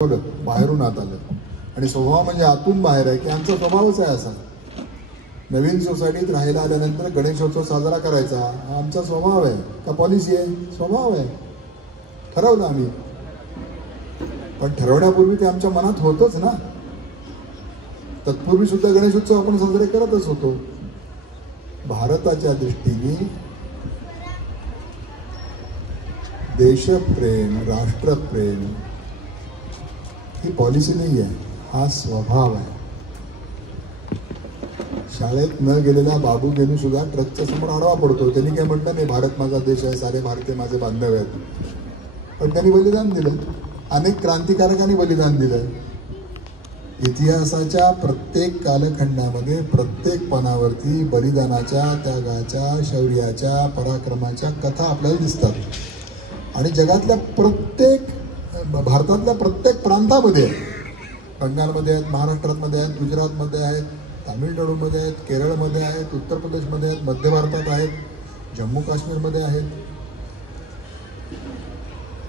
बाहेरून आत आलं आणि स्वभाव म्हणजे आतून बाहेर आहे की आमचा स्वभावच आहे असा. नवीन सोसायटीत राहायला आल्यानंतर गणेशोत्सव साजरा करायचा हा आमचा स्वभाव आहे का पॉलिसी आहे? स्वभाव आहे. ठरवलं आम्ही, पण ठरवण्यापूर्वी ते आमच्या मनात होतच ना. तत्पूर्वी सुद्धा गणेशोत्सव आपण साजरे करतच होतो. भारताच्या दृष्टीने देशप्रेम, राष्ट्रप्रेम ही पॉलिसी नाही आहे, हा स्वभाव आहे. शाळेत न गेलेला बाबू गेली सुद्धा ट्रकच्या समोर आडवा पडतो. त्यांनी काय म्हटलं नाही, भारत माझा देश आहे, सारे भारतीय माझे बांधव आहेत. पण त्यांनी बलिदान दिलं. अनेक क्रांतिकारकांनी बलिदान दिलं. इतिहासाच्या प्रत्येक कालखंडामध्ये प्रत्येक पानावरती बलिदानाच्या, त्यागाच्या, शौर्याच्या, पराक्रमाच्या कथा आपल्याला दिसतात. आणि जगातल्या प्रत्येक, भारतातल्या प्रत्येक प्रांतामध्ये, बंगालमध्ये आहेत, महाराष्ट्रामध्ये आहेत, गुजरातमध्ये आहेत, तामिळनाडूमध्ये आहेत, केरळमध्ये आहेत, उत्तर प्रदेशमध्ये आहेत, मध्य भारतात आहेत, जम्मू काश्मीरमध्ये आहेत.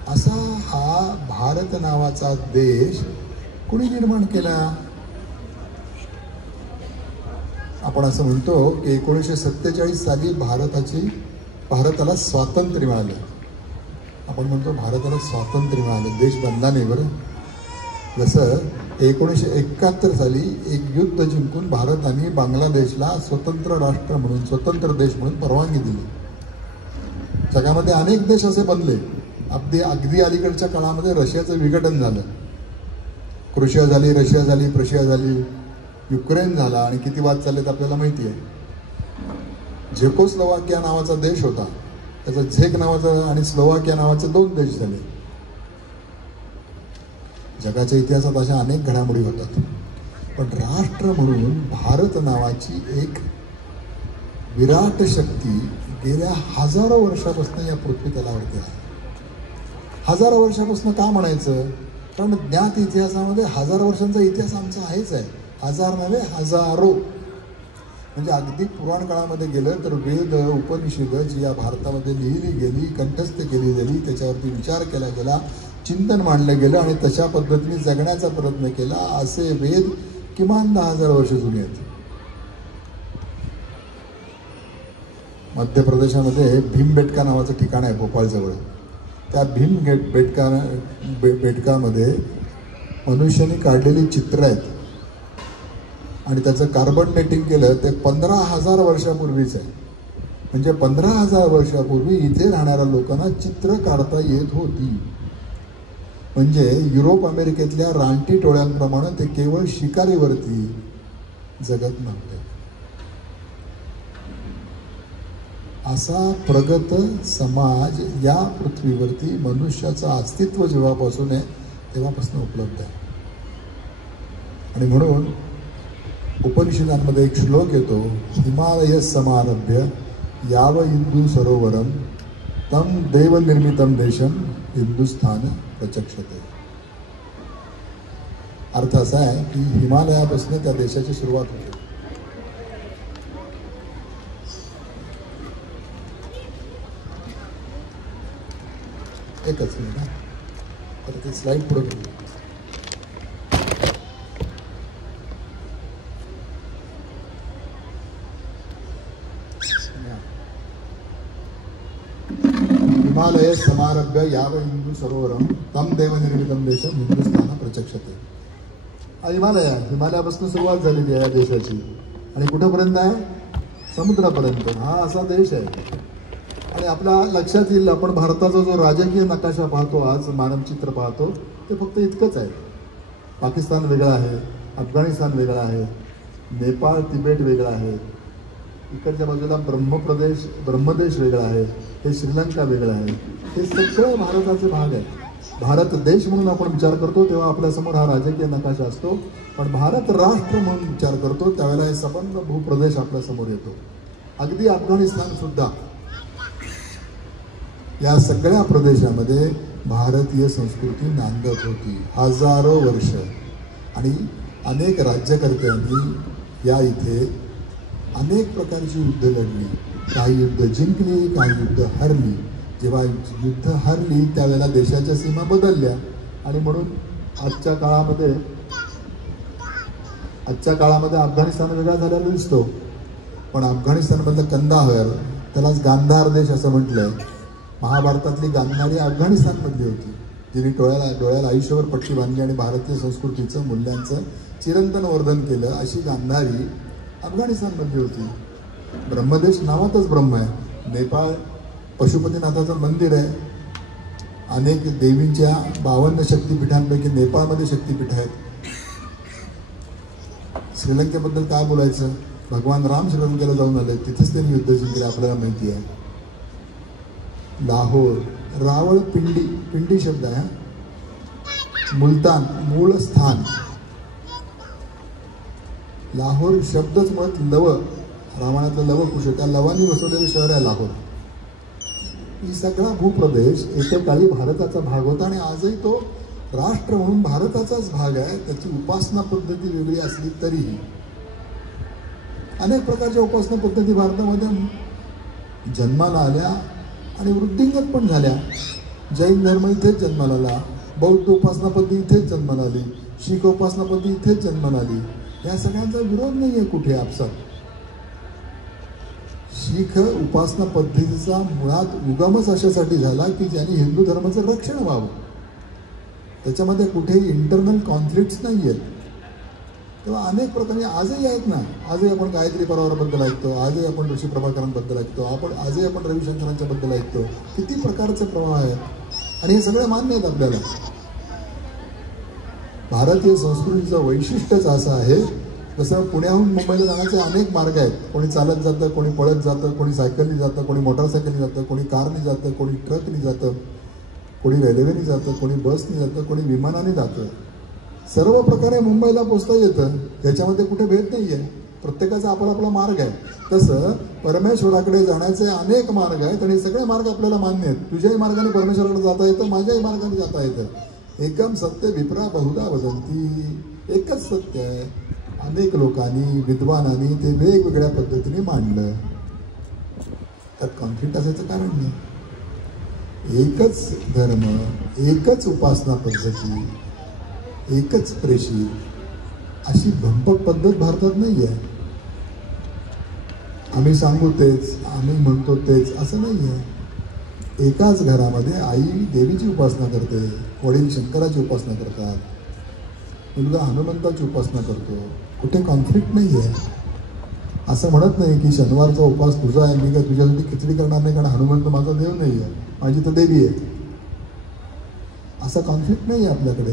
असा हा भारत नावाचा देश कुणी निर्माण केला? आपण असं म्हणतो की 1947 साली भारताला स्वातंत्र्य मिळालं. आपण म्हणतो भारताला स्वातंत्र्य मिळालं, देश बनला नाही. बरं, जसं 1971 साली एक युद्ध जिंकून भारताने बांगलादेशला स्वतंत्र राष्ट्र म्हणून, स्वतंत्र देश म्हणून परवानगी दिली. जगामध्ये अनेक देश असे बनले. अगदी अलीकडच्या काळामध्ये रशियाचं विघटन झालं. क्रोशिया झाली, रशिया झाली, प्रशिया झाली, युक्रेन झाला आणि किती वाद चाललेत आपल्याला माहिती आहे. झेकोस्लोवाकिया नावाचा देश होता, त्याचा झेक नावाचा आणि स्लोवाकिया नावाचे 2 देश झाले. जगाच्या इतिहासात अशा अनेक घडामोडी होतात. पण राष्ट्र म्हणून भारत नावाची एक विराट शक्ती गेल्या हजारो वर्षापासून या पृथ्वी तलावरती आहे. हजारो वर्षापासून का म्हणायचं? कारण ज्ञात इतिहासामध्ये 1000 वर्षांचा इतिहास आमचा आहेच आहे. 1000 नव्हे, हजारो. म्हणजे अगदी पुराण काळामध्ये गेलं तर वेद, उपनिषद जी या भारतामध्ये लिहिली गेली, कंठस्थ केली गेली, त्याच्यावरती विचार केला गेला, चिंतन मांडलं गेलं आणि तशा पद्धतीने जगण्याचा प्रयत्न केला, असे वेद किमान 10,000 वर्ष जुने आहेत. मध्य प्रदेशामध्ये भीमबेटका नावाचं ठिकाण आहे भोपाळजवळ. त्या बेटकामध्ये मनुष्याने काढलेली चित्र आहेत आणि त्याचं कार्बन डेटिंग केलं ते 15,000 वर्षापूर्वीच आहे. म्हणजे 15,000 वर्षापूर्वी इथे राहणाऱ्या लोकांना चित्र काढता येत होती. म्हणजे युरोप अमेरिकेतल्या रानटी टोळ्यांप्रमाणे ते केवळ शिकारीवरती जगत नव्हते. असा प्रगत समाज या पृथ्वीवरती मनुष्याचं अस्तित्व जेव्हापासून आहे तेव्हापासून उपलब्ध आहे. आणि म्हणून उपनिषदांमध्ये एक श्लोक येतो, हिमालय समारभ्य याव हिंदू सरोवरम तम देवनिर्मितम देशम हिंदुस्थान प्रचक्षते. अर्थ असा आहे की हिमालयापासून त्या देशाची सुरुवात होते. एकच मिनिट, तर ती स्लाइड पुढे घेऊ. हिमालय समारभ्य याव हिंदू सरोवरम तम देवनिर्मितम देशम हिंदुस्थान प्रचक्षते. हा हिमालय आहे. हिमालयापासून सुरुवात झालेली आहे या देशाची आणि कुठेपर्यंत आहे? समुद्रापर्यंत. हा असा देश आहे. आणि आपल्या लक्षात येईल, आपण भारताचा जो राजकीय नकाशा पाहतो, आज मानचित्र पाहतो, ते फक्त इतकंच आहे. पाकिस्तान वेगळा आहे, अफगाणिस्तान वेगळा आहे, नेपाळ, तिबेट वेगळा आहे, इकडच्या बाजूला ब्रह्मदेश वेगळा आहे, हे श्रीलंका वेगळं आहे. हे सगळे भारताचे भाग आहेत. भारत देश म्हणून आपण विचार करतो तेव्हा आपल्यासमोर हा राजकीय नकाशा असतो. पण भारत राष्ट्र म्हणून विचार करतो त्यावेळेला हे संपूर्ण भूप्रदेश आपल्यासमोर येतो. अगदी अफगाणिस्तान सुद्धा, या सगळ्या प्रदेशामध्ये भारतीय संस्कृती नांदत होती हजारो वर्ष. आणि अनेक राज्यकर्त्यांनी या इथे अनेक प्रकारची युद्ध लढली. काही युद्ध जिंकली, काही युद्ध हरली. जेव्हा युद्ध हरली त्यावेळेला देशाच्या सीमा बदलल्या आणि म्हणून आजच्या काळामध्ये अफगाणिस्तान वेगळा झालेला दिसतो, पण अफगाणिस्तानमधलं कंदाहर, त्यालाच गांधार देश असं म्हटलंय. महाभारतातली गांधारी अफगाणिस्तानमधली होती, जिने डोळ्याला आयुष्यभर पट्टी बांधली आणि भारतीय संस्कृतीचं मूल्यांचं चिरंतन वर्धन केलं. अशी गांधारी अफगाणिस्तानमधली होती. ब्रह्मदेश नावातच ब्रह्म आहे. नेपाळ पशुपतीनाथाचं मंदिर आहे. अनेक देवींच्या 52 शक्तिपीठांपैकी नेपाळमध्ये शक्तिपीठ आहेत. श्रीलंकेबद्दल काय बोलायचं, भगवान राम श्रीलंकेला जाऊन आले, तिथेच त्यांनी युद्ध जिंकले, आपल्याला माहिती आहे. लाहोर, रावळपिंडी, पिंडी शब्द आहे. मुलतान, मूळ स्थान. लाहोर शब्दच मुळात लव, रामायणातलं लवकुश, त्या लवांनी बसवलेलं शहर आहे लाहोर. ही सगळा भूप्रदेश एकेकाळी भारताचा भाग होता आणि आजही तो राष्ट्र म्हणून भारताचाच भाग आहे. त्याची उपासना पद्धती वेगळी असली तरीही अनेक प्रकारच्या उपासना पद्धती भारतामध्ये जन्माला आल्या आणि वृद्धिंगत पण झाल्या. जैन धर्म इथेच जन्माला आला, बौद्ध उपासना पद्धती इथेच जन्माला आली, शीख उपासना पद्धती इथेच जन्माला आली. या सगळ्यांचा विरोध नाही आहे कुठे आपसात. शीख उपासना पद्धतीचा मुळात उगमच अशासाठी झाला की ज्यांनी हिंदू धर्माचं रक्षण व्हावं. त्याच्यामध्ये कुठेही इंटरनल कॉन्फ्लिक्ट्स नाही आहेत. तेव्हा अनेक प्रकारे आजही आहेत ना. आजही आपण गायत्री परिवाराबद्दल ऐकतो, आजही आपण ऋषी प्रभाकरांबद्दल ऐकतो, आजही आपण रविशंकरांच्या बद्दल ऐकतो. किती प्रकारचे प्रवाह आहेत आणि हे सगळे मान्य आहेत आपल्याला. भारतीय संस्कृतीचं वैशिष्ट्यच असं आहे, जसं पुण्याहून मुंबईला जाण्याचे अनेक मार्ग आहेत. कोणी चालत जातं, कोणी पळत जातं, कोणी सायकलनी जातं, कोणी मोटरसायकलनी जातं, कोणी कारने जातं, कोणी ट्रकनी जातं, कोणी रेल्वेने जातं, कोणी बसनी जातं, कोणी विमानाने जातं. सर्व प्रकारे मुंबईला पोचता येतं, याच्यामध्ये कुठे भेद नाही आहे. प्रत्येकाचा आपला मार्ग आहे. तसं परमेश्वराकडे जाण्याचे अनेक मार्ग आहेत आणि सगळे मार्ग आपल्याला मान्य आहेत. तुझ्याही मार्गाने परमेश्वराकडे जाता येतं, माझ्याही मार्गाने जाता येतं. एकम सत्य विप्रा बहुधा वदंती. एकच सत्य आहे, अनेक लोकांनी, विद्वानांनी ते वेगवेगळ्या पद्धतीने मांडलं. त्यात कॉन्फ्लिक्ट असायचं कारण नाही. एकच धर्म, एकच उपासना पद्धती, एकच प्रेषित, अशी भंपक पद्धत भारतात नाही आहे. आम्ही सांगू तेच, आम्ही म्हणतो तेच, असं नाही आहे. एकाच घरामध्ये आई देवीची उपासना करते, वडील शंकराची उपासना करतात, मुलगा हनुमंताची उपासना करतो. कुठे कॉन्फ्लिक्ट नाही आहे. असं म्हणत नाही की शनिवारचा उपवास तुझा आहे, मी काय तुझ्यासाठी खिचडी करणार नाही, कारण हनुमंत माझा देव नाही आहे, माझी तर देवी आहे. असा कॉन्फ्लिक्ट नाही आहे आपल्याकडे.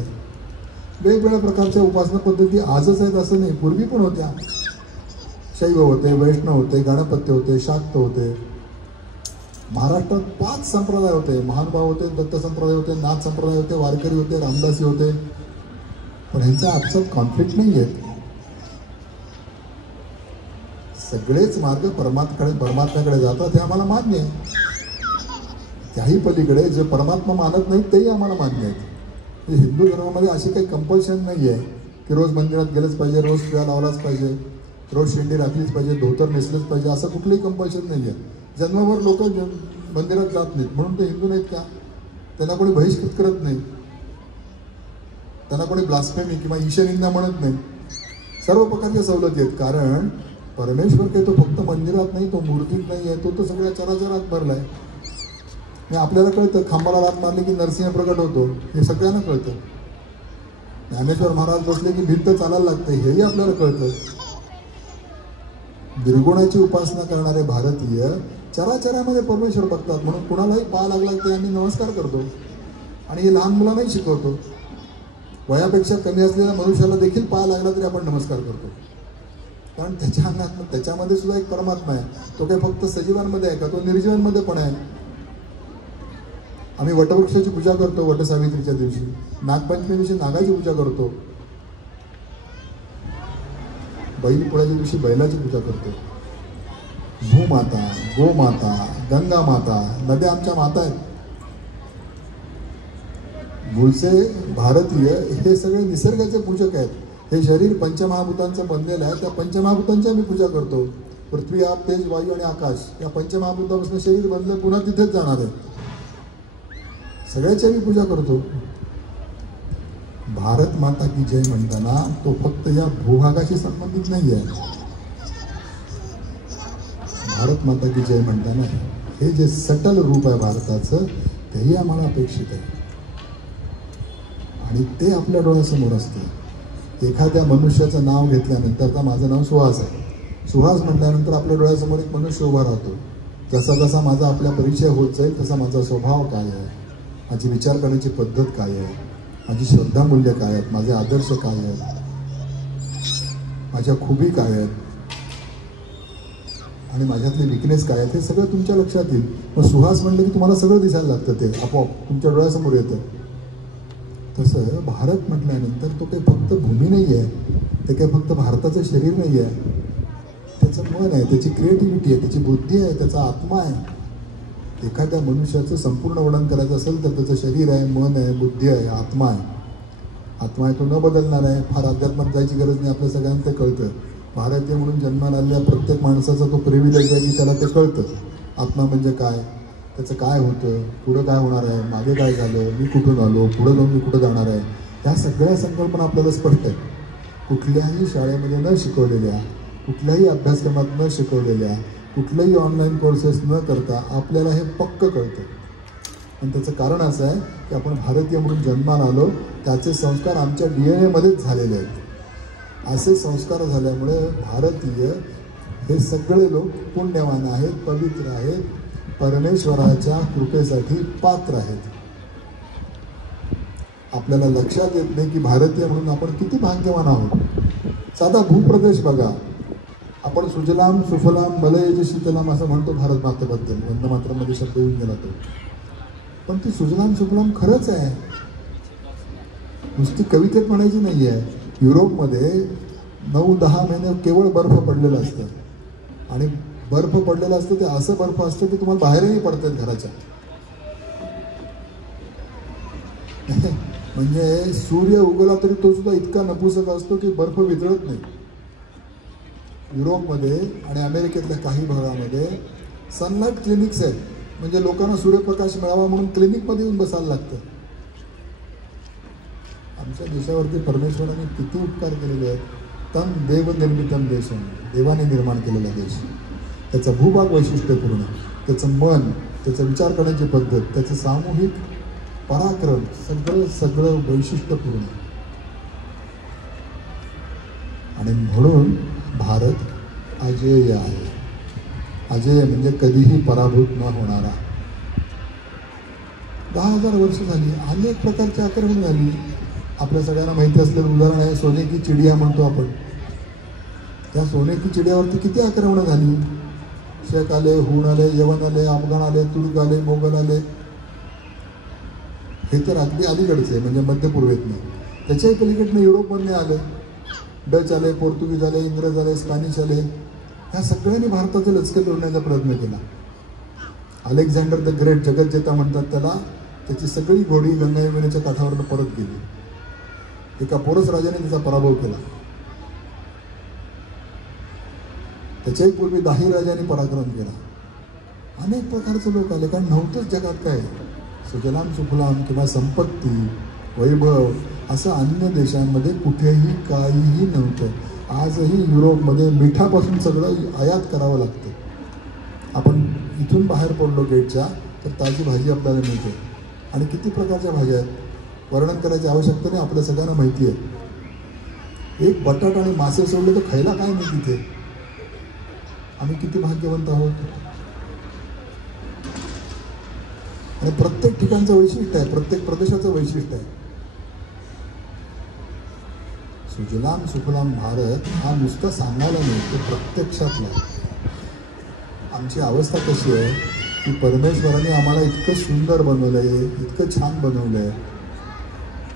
वेगवेगळ्या प्रकारच्या उपासना पद्धती आजच आहेत असं नाही, पूर्वी पण होत्या. शैव होते, वैष्णव होते, गणपत्य होते, शाक्त होते. महाराष्ट्रात 5 संप्रदाय होते. महानुभाव होते, दत्त संप्रदाय होते, नाथ संप्रदाय होते, वारकरी होते, रामदासी होते. पण ह्यांचा आपसात कॉन्फ्लिक्ट नाही आहेत. सगळेच मार्ग परमात्म्याकडे जातात, हे आम्हाला मान्य आहे. त्याही पलीकडे जे परमात्मा मानत नाहीत तेही आम्हाला मान्य आहेत. हिंदू धर्मामध्ये अशी काही कंपल्शन नाही आहे की रोज मंदिरात गेलंच पाहिजे, रोज टिळा लावलाच पाहिजे, रोज शेंडी राखलीच पाहिजे, धोतर नेसलंच पाहिजे, असं कुठलंही कंपल्शन नाही आहे. जन्मावर लोक मंदिरात जात नाहीत म्हणून ते हिंदू नाहीत का? त्यांना कोणी बहिष्कृत करत नाही, त्यांना कोणी ब्लास्फेमी किंवा ईशनिंदा म्हणत नाही. सर्व प्रकारच्या सवलती आहेत. कारण परमेश्वर काही तो फक्त मंदिरात नाही, तो मूर्तीत नाही आहे, तो सगळ्या चराचरात भरला आहे. आपल्याला कळतं खांबाला लात मारली की नरसिंह प्रकट होतो, हे सगळ्यांना कळतं. ज्ञानेश्वर महाराज बसले की भिंत चालायला लागते, हेही आपल्याला कळतं. निर्गुणाची उपासना करणारे भारतीय चराचरामध्ये परमेश्वर बघतात, म्हणून कुणालाही पाय लागला की आम्ही नमस्कार करतो. आणि हे लहान मुलांनाही शिकवतो. वयापेक्षा कमी असलेल्या मनुष्याला देखील पाय लागला तरी आपण नमस्कार करतो, कारण त्याच्या अंगात त्याच्यामध्ये सुद्धा एक परमात्मा आहे. तो काही फक्त सजीवांमध्ये आहे का? तो निर्जीवांमध्ये पण आहे. आम्ही वटवृक्षाची पूजा करतो वटसावित्रीच्या दिवशी, नागपंचमी दिवशी नागाची पूजा करतो, बैलपोळ्याच्या दिवशी बैलाची पूजा करतो. भूमाता, गोमाता, गंगा माता, नद्या आमच्या माता आहेत. मूळचे भारतीय हे सगळे निसर्गाचे पूजक आहेत. हे शरीर पंचमहाभूतांचं बनलेलं आहे. त्या पंचमहाभूतांची आम्ही पूजा करतो. पृथ्वी, आप, तेज, वायू आणि आकाश या पंचमहाभूतापासून शरीर बनलं, पुन्हा तिथेच जाणार आहे. सगळ्याची आम्ही पूजा करतो. भारत माता की जय म्हणताना तो फक्त या भूभागाशी संबंधित नाही आहे. भारत माता की जय म्हणताना हे जे सटल रूप आहे भारताचं तेही आम्हाला अपेक्षित आहे आणि ते आपल्या डोळ्यासमोर असते. एखाद्या मनुष्याचं नाव घेतल्यानंतर तर माझं नाव सुहास आहे. सुहास म्हटल्यानंतर आपल्या डोळ्यासमोर एक मनुष्य उभा राहतो. जसा जसा माझा आपला परिचय होत जाईल तसा माझा स्वभाव काय आहे, माझी विचार करण्याची पद्धत काय आहे, माझी श्रद्धामूल्य काय आहेत, माझे आदर्श काय आहेत, माझ्या खूबी काय आहेत आणि माझ्यातले विकनेस काय आहेत हे सगळं तुमच्या लक्षात येईल. मग सुहास म्हणलं की तुम्हाला सगळं दिसायला लागतं, ते आपोआप तुमच्या डोळ्यासमोर येतं. तसं भारत म्हटल्यानंतर तो काही फक्त भूमी नाही आहे, ते काही फक्त भारताचं शरीर नाही आहे. त्याचं मन आहे, त्याची क्रिएटिव्हिटी आहे, त्याची बुद्धी आहे, त्याचा आत्मा आहे. एखाद्या मनुष्याचं संपूर्ण वर्णन करायचं असेल तर त्याचं शरीर आहे, मन आहे, बुद्धी आहे, आत्मा आहे. आत्मा आहे तो न बदलणार आहे. फार अध्यात्मात जायची गरज नाही, आपल्या सगळ्यांना ते कळतं. भारतीय म्हणून जन्माला आलेल्या प्रत्येक माणसाचा तो प्रिव्हिलेज आहे की त्याला ते कळतं आत्मा म्हणजे काय, त्याचं काय होतं, पुढं काय होणार आहे, मागे काय झालं, मी कुठून आलो, पुढं जाऊन मी कुठं जाणार आहे. ह्या सगळ्या संकल्पना आपल्याला स्पष्ट आहेत. कुठल्याही शाळेमध्ये न शिकवलेल्या, कुठल्याही अभ्यासक्रमात न शिकवलेल्या, कुठलेही ऑनलाईन कोर्सेस न करता आपल्याला हे पक्क कळतं. आणि त्याचं कारण असं आहे की आपण भारतीय म्हणून जन्माला आलो, त्याचे संस्कार आमच्या DNA मध्येच झालेले आहेत. असे संस्कार झाल्यामुळे भारतीय हे सगळे लोक पुण्यवान आहेत, पवित्र आहेत, परमेश्वराच्या कृपेसाठी पात्र आहेत. आपल्याला लक्षात येत नाही की भारतीय म्हणून आपण किती भाग्यवान आहोत. साधा भूप्रदेश बघा, आपण सुजलाम सुफलाम मलयज शीतलाम असं म्हणतो भारत मातेबद्दल, वंदे मातरममध्ये शब्द येऊन गेला तो. पण ती सुजलाम सुफलाम खरंच आहे, नुसती कवितेत म्हणायची नाही आहे. युरोपमध्ये 9-10 महिने केवळ बर्फ पडलेलं असतं आणि बर्फ पडलेलं असतं ते असं बर्फ असतं की तुम्हाला बाहेरही पडतात घराच्या. म्हणजे सूर्य उगवला तरी तो सुद्धा इतका नपुसक असतो की बर्फ वितळत नाही. युरोपमध्ये आणि अमेरिकेतल्या काही भागामध्ये सनलाईट क्लिनिक्स आहेत, म्हणजे लोकांना सूर्यप्रकाश मिळावा म्हणून क्लिनिकमध्ये येऊन बसायला लागतं. आमच्या देशावरती परमेश्वराने किती उपकार केलेले आहेत. तन देव निर्मितम देशम, देवाने निर्माण केलेला देश, त्याचा भूभाग वैशिष्ट्यपूर्ण, त्याचं मन, त्याचा विचार करण्याची पद्धत, त्याचं सामूहिक पराक्रम सगळं वैशिष्ट्यपूर्ण. आणि म्हणून भारत अजेय आहे. अजेय म्हणजे कधीही पराभूत न होणारा. 10,000 वर्ष झाली, अनेक प्रकारची आक्रमण झाली. आपल्या सगळ्यांना माहिती असलेलं उदाहरण आहे सोने की चिडिया म्हणतो आपण. त्या सोने की चिडियावरती किती आक्रमणं झाली. शेख आले, हुण आले, यवन आले, अफगाण आले, तुर्क आले, मोगल आले. हे तर अगदी अलीकडचे आहे, म्हणजे मध्यपूर्वेतनं. त्याच्याही पलीकडनं युरोपमधले आले, डच आले, पोर्तुगीज आले, इंग्रज आले, स्पॅनिश आले. ह्या सगळ्यांनी भारताचे लचके तोडण्याचा प्रयत्न केला. अलेक्झांडर द ग्रेट, जगज्जेता म्हणतात त्याला, त्याची सगळी घोडी गंगा यमुनेच्या काठावरून परत गेली. एका पोरस राजाने त्याचा पराभव केला. त्याच्याही पूर्वी दाही राजाने पराक्रम केला. अनेक प्रकारचे लोक आले, कारण नव्हतंच जगात काय सुजलाम सुफलाम किंवा संपत्ती, वैभव असं अन्य देशांमध्ये कुठेही काहीही नव्हतं. आजही युरोपमध्ये मिठापासून सगळं आयात करावं लागतं. आपण इथून बाहेर पडलो गेटच्या तर ताजी भाजी आपल्याला मिळते. आणि किती प्रकारच्या भाज्या आहेत, वर्णन करायची आवश्यकता नाही, आपल्या सगळ्यांना माहिती आहे. एक बटाटा आणि मासे सोडले तर खायला काय नाही तिथे. आम्ही किती भाग्यवंत आहोत. आणि प्रत्येक ठिकाणचं वैशिष्ट्य आहे, प्रत्येक प्रदेशाचं वैशिष्ट्य आहे. सुजलाम सुफलाम भारत हा नुसतं सांगायला नाही, तो प्रत्यक्षातला. आमची अवस्था कशी आहे की परमेश्वराने आम्हाला इतकं सुंदर बनवलं आहे, इतकं छान बनवलं आहे.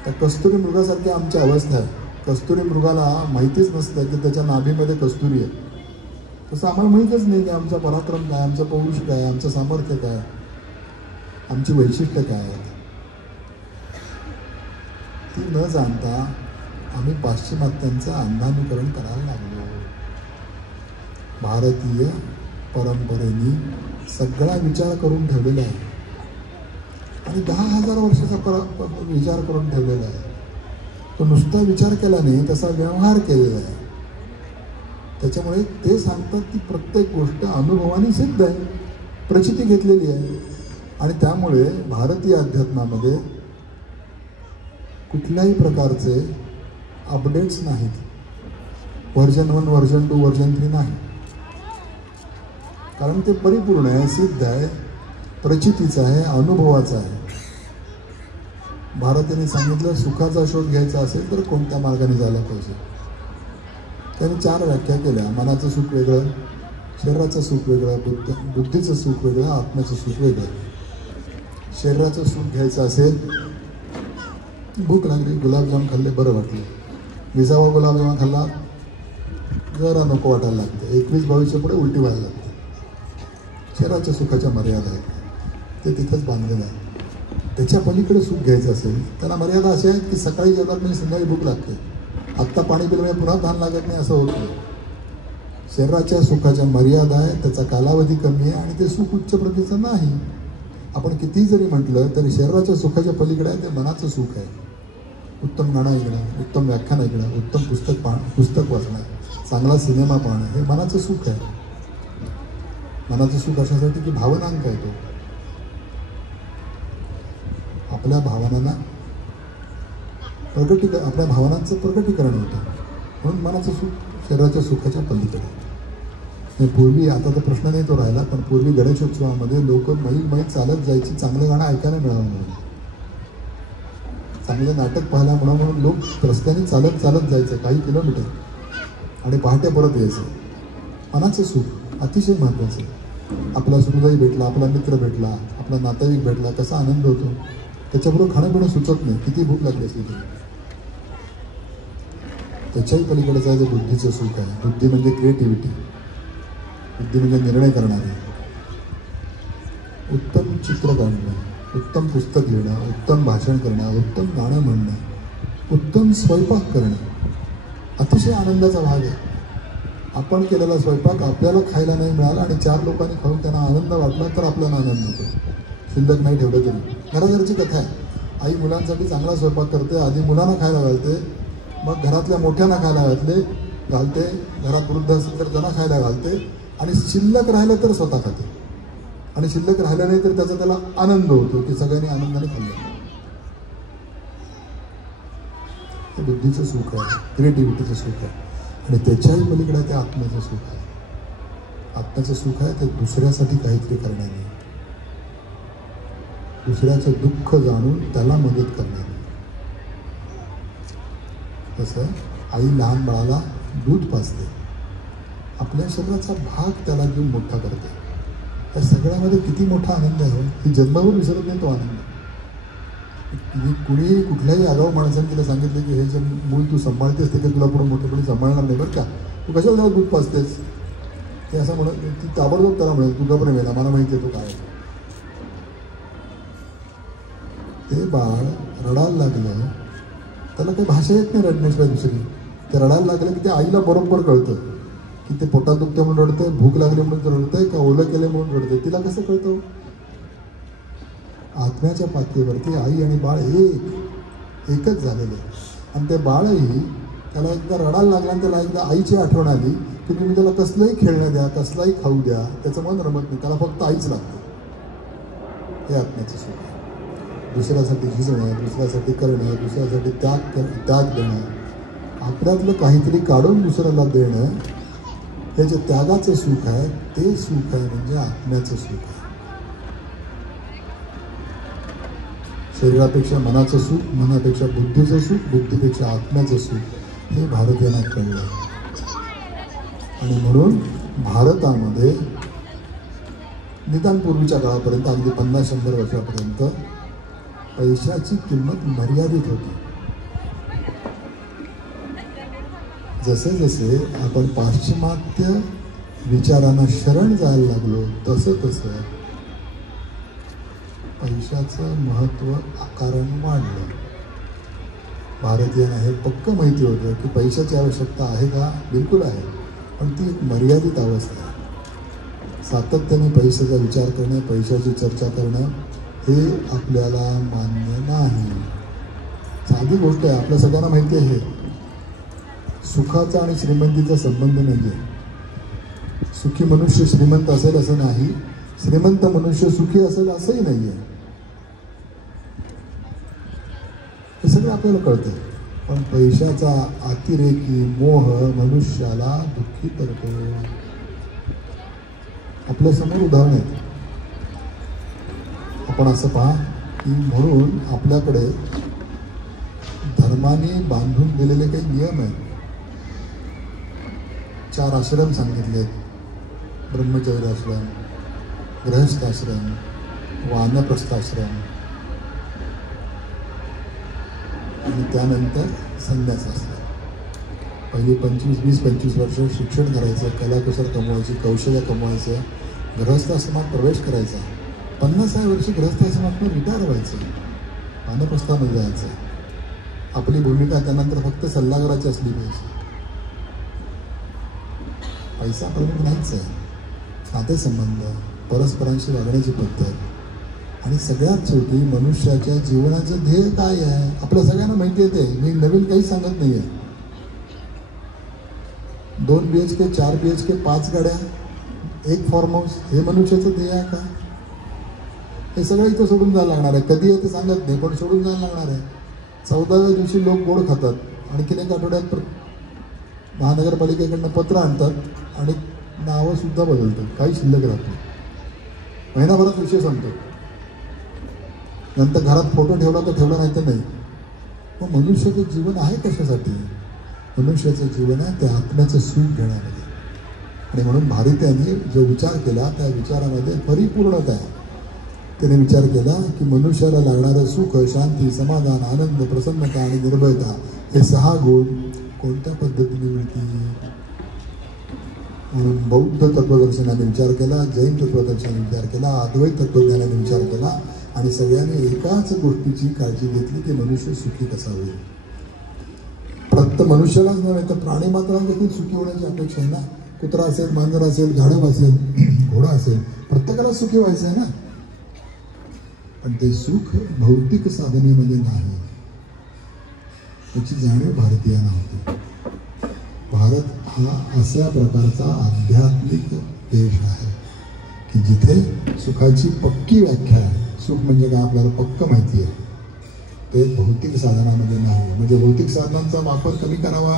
त्या कस्तुरी मृगासारखी आमची अवस्था आहे. कस्तुरी मृगाला माहितीच नसतं की त्याच्या नाभीमध्ये कस्तुरी आहे. तसं आम्हाला माहीतच नाही की आमचा पराक्रम काय, आमचं पौरुष काय, आमचं सामर्थ्य काय, आमची वैशिष्ट्य काय आहेत. ती न जाणता आम्ही पाश्चिमात्यांचं अंधानुकरण करायला लागलो. भारतीय परंपरेने सगळा विचार करून ठेवलेला आहे आणि 10,000 वर्षाचा विचार करून ठेवलेला आहे. तो नुसता विचार केला नाही, तसा व्यवहार केलेला आहे. त्याच्यामुळे ते सांगतात की प्रत्येक गोष्ट अनुभवाने सिद्ध आहे, प्रचिती घेतलेली आहे. आणि त्यामुळे भारतीय अध्यात्मामध्ये कुठल्याही प्रकारचे अपडेट्स नाहीत. व्हर्जन 1, व्हर्जन 2, व्हर्जन 3 नाही. कारण ते परिपूर्ण आहे, सिद्ध आहे, प्रचितीचं आहे, अनुभवाचं आहे. भारतीयांनी सांगितलं सुखाचा शोध घ्यायचा असेल तर कोणत्या मार्गाने जायला पाहिजे. त्यांनी 4 व्याख्या केल्या. मनाचं सुख वेगळं, शरीराचं सुख वेगळं, बुद्धीचं सुख वेगळं, आत्म्याचं सुख वेगळं. शरीराचं सुख घ्यायचं असेल, भूक लागली, गुलाबजाम खाल्ले, बरं वाटलं. 20वा गुलाबजाम खाल्ला, जरा नको वाटायला लागते. 21-22च्या पुढे उलटी व्हायला लागते. शरीराच्या सुखाच्या मर्यादा आहेत, ते तिथंच बांधलेलं आहे. त्याच्या पलीकडे सुख घ्यायचं असेल त्याला मर्यादा अशी आहेत की सकाळी जेवतात म्हणजे संध्याकाळी भूक लागते. आत्ता पाणी पिलं म्हणजे पुन्हा तहान लागत नाही, असं होत नाही. शरीराच्या सुखाच्या मर्यादा आहे, त्याचा कालावधी कमी आहे आणि ते सुख उच्च प्रतीचं नाही. आपण कितीही जरी म्हटलं तरी शरीराच्या सुखाच्या पलीकडे आहे ते मनाचं सुख आहे. उत्तम गाणं ऐकणं, उत्तम व्याख्यान ऐकणं, उत्तम पुस्तक वाचणं, चांगला सिनेमा पाहणं हे मनाचं सुख आहे. मनाचं सुख अशासाठी की भावनांक आहे. तो आपल्या भावनांना आपल्या भावनांचं प्रकटीकरण होतं. म्हणून मनाचं सुख शरीराच्या सुखाच्या पलीकडे. पूर्वी, आता तर प्रश्न नाही तो राहिला, पण पूर्वी गणेशोत्सवामध्ये लोक मैल चालत जायची चांगलं गाणं ऐकायला मिळालं म्हणून, चांगलं नाटक पाहायला म्हणून लोक रस्त्याने चालत जायचं काही किलोमीटर आणि पहाटे परत यायचं. मनाचं सुख अतिशय महत्त्वाचं. आपला सुहृदय भेटला, आपला मित्र भेटला, आपला नातेवाईक भेटला, कसा आनंद होतो. त्याच्याबरोबर खाणं पिणं सुचत नाही, किती भूक लागली असली तरी. त्याच्याही पलीकडे जायचं बुद्धीचं सुख आहे. बुद्धी म्हणजे क्रिएटिव्हिटी, बुद्धी म्हणजे निर्णय करणारी. उत्तम चित्र काढणं, उत्तम पुस्तक लिहिणं, उत्तम भाषण करणं, उत्तम गाणं म्हणणं, उत्तम स्वयंपाक करणं अतिशय आनंदाचा भाग आहे. आपण केलेला स्वयंपाक आपल्याला खायला नाही मिळाला आणि 4 लोकांनी खाऊन त्यांना आनंद वाटला तर आपल्याला आनंद होतो. शिल्लक नाही ठेवलं तरी. घराघरची कथा आहे. आई मुलांसाठी चांगला स्वयंपाक करते, आधी मुलांना खायला घालते, मग घरातल्या मोठ्यांना खायला घालते, घरात वृद्ध असेल तर त्यांना खायला घालते आणि शिल्लक राहिलं तर स्वतः खाते. आणि शिल्लक राहिलं नाही तर त्याचा त्याला आनंद होतो की सगळ्यांनी आनंदाने खाल्लं. हे बुद्धीचं सुख आहे, क्रिएटिव्हिटीचं सुख आहे. आणि त्याच्याही पलीकडे ते आत्म्याचं सुख आहे. आत्म्याचं सुख आहे ते दुसऱ्यासाठी काहीतरी करण्याने, दुसऱ्याचं दुःख जाणून त्याला मदत करण्याने. तसं आई लहान बाळाला दूध पाजते, आपल्या शरीराचा भाग त्याला घेऊन मोठा करते. या सगळ्यामध्ये किती मोठा आनंद आहे की जन्मावर विसरत नाही तो आनंद. कुणी कुठल्याही आगाऊ माणसाने तिला सांगितलं की हे जे मूल तू सांभाळतेस ते काही तुला पुढे मोठेपणी सांभाळणार नाही बरं का, तू कशाला त्याला दूध पाजतेस, ते असं म्हणत ती ताबडतोब त्याला म्हणेल तुझा प्रेम आहे, मला माहिती आहे तो काय. ते बाळ रडायला लागलं, त्याला काही भाषा येत नाही रडण्याशिवाय दुसरी. ते रडायला लागलं की त्या आईला बरोबर कळतं की ते पोटात दुखते म्हणून रडतंय, भूक लागली म्हणून रडतंय का ओलं केले म्हणून रडतंय. तिला कसं कळतं. आत्म्याच्या पातळीवरती आई आणि बाळ एकच झालेले. आणि ते बाळही त्याला एकदा रडायला लागला आणि त्याला एकदा आईची आठवण आली की तुम्ही त्याला कसलंही खेळणं द्या, कसलाही खाऊ द्या, त्याचं मन रमत नाही, त्याला फक्त आईच लागते. हे आत्म्याचं सुख आहे. दुसऱ्यासाठी झिजणं, दुसऱ्यासाठी करणं, दुसऱ्यासाठी त्याग देणं, आपल्यातलं काहीतरी काढून दुसऱ्याला देणं, हे जे त्यागाचं सुख आहे ते सुख आहे म्हणजे आत्म्याचं सुख आहे. शरीरापेक्षा मनाचं सुख, मनापेक्षा बुद्धीचं सुख, बुद्धीपेक्षा आत्म्याचं सुख हे भारतीयांना कळलं. आणि म्हणून भारतामध्ये निदान पूर्वीच्या काळापर्यंत अगदी 50-100 वर्षापर्यंत पैशाची किंमत मर्यादित होती. जसे जसे आपण पाश्चिमात्य विचारांना शरण जायला लागलो तसं तसं पैशाचं महत्त्व आकाराने वाढलं. भारतीयांना हे पक्कं माहिती होतं की पैशाची आवश्यकता आहे का, बिलकुल आहे, पण ती एक मर्यादित अवस्था आहे. सातत्याने पैशाचा विचार करणं, पैशाची चर्चा करणं हे आपल्याला मान्य नाही. साधी गोष्ट आहे, आपल्या सगळ्यांना माहिती आहे. सुखाचा आणि श्रीमंतीचा संबंध नाही आहे. सुखी मनुष्य श्रीमंत असेल असं नाही, श्रीमंत मनुष्य सुखी असेल असंही नाही आहे. हे सगळं आपल्याला कळतं. पण पैशाचा अतिरेकी मोह मनुष्याला दुःखी करतो. आपल्या समोर उदाहरण आहेत. आपण असं पहा की म्हणून आपल्याकडे धर्माने बांधून दिलेले काही नियम आहेत. 4 आश्रम सांगितलेत. ब्रह्मचर्य आश्रम, गृहस्थ आश्रम, वानप्रस्थ आश्रम आणि त्यानंतर संन्यास आश्रम. पहिली 20-25 वर्ष शिक्षण करायचं, कलाकुसर कमवायची, कौशल्य कमवायचं, गृहस्थ आश्रमात प्रवेश करायचा. 50व्या वर्षी गृहस्थ आश्रमातून रिटायर व्हायचं, वानप्रस्थामध्ये जायचं. आपली भूमिका त्यानंतर फक्त सल्लागाराची असली पाहिजे. पैसा प्रमुख नाहीच आहे. नातेसंबंध, परस्परांशी वागण्याची पद्धत आणि सगळ्यात शेवटी मनुष्याच्या जीवनाचं ध्येय काय आहे आपल्या सगळ्यांना माहिती आहे. ते मी नवीन काही सांगत नाही आहे. 2 BHK, 4 BHK, 5 गाड्या, 1 फार्म हाऊस हे मनुष्याचं ध्येय आहे का? हे सगळं इथं सोडून जायला लागणार आहे. कधी आहे ते सांगत नाही, पण सोडून जायला लागणार आहे. 14व्या दिवशी लोक गोड खातात. आणखीन 1 आठवड्यात महानगरपालिकेकडनं पत्र आणतात आणि नावं सुद्धा बदलतात. काही शिल्लक राहत नाही. महिनाभरात विषय संपतो. नंतर घरात फोटो ठेवला तर ठेवला, नाही तर नाही. मग मनुष्याचं जीवन आहे कशासाठी? मनुष्याचं जीवन आहे ते आत्म्याचं सुख घेण्यामध्ये. आणि म्हणून भारतीयांनी जो विचार केला त्या विचारामध्ये परिपूर्णता आहे. त्याने विचार केला की मनुष्याला लागणारं सुख, शांती, समाधान, आनंद, प्रसन्नता आणि निर्भयता हे 6 गुण कोणत्या पद्धतीने मिळतील. म्हणून बौद्ध तत्वदर्शनाने विचार केला, जैन तत्वदर्शनाने विचार केला, अद्वैत तत्वज्ञानाने विचार केला आणि सगळ्यांनी एकाच गोष्टीची काळजी घेतली की मनुष्य सुखी कसा होईल. फक्त मनुष्यालाच नव्हे तर प्राणी मात्रांना देखील सुखी होण्याची अपेक्षा आहे ना. कुत्रा असेल, मांजर असेल, गाढव असेल, घोडा असेल, प्रत्येकाला सुखी व्हायचं आहे ना. पण ते सुख भौतिक साधनेमध्ये नाही, याची जाणीव भारतीयांना होती. भारत हा अशा प्रकारचा आध्यात्मिक देश आहे की जिथे सुखाची पक्की व्याख्या आहे. सुख म्हणजे काय आपल्याला पक्क माहिती आहे. ते भौतिक साधनामध्ये नाही. म्हणजे भौतिक साधनांचा वापर कमी करावा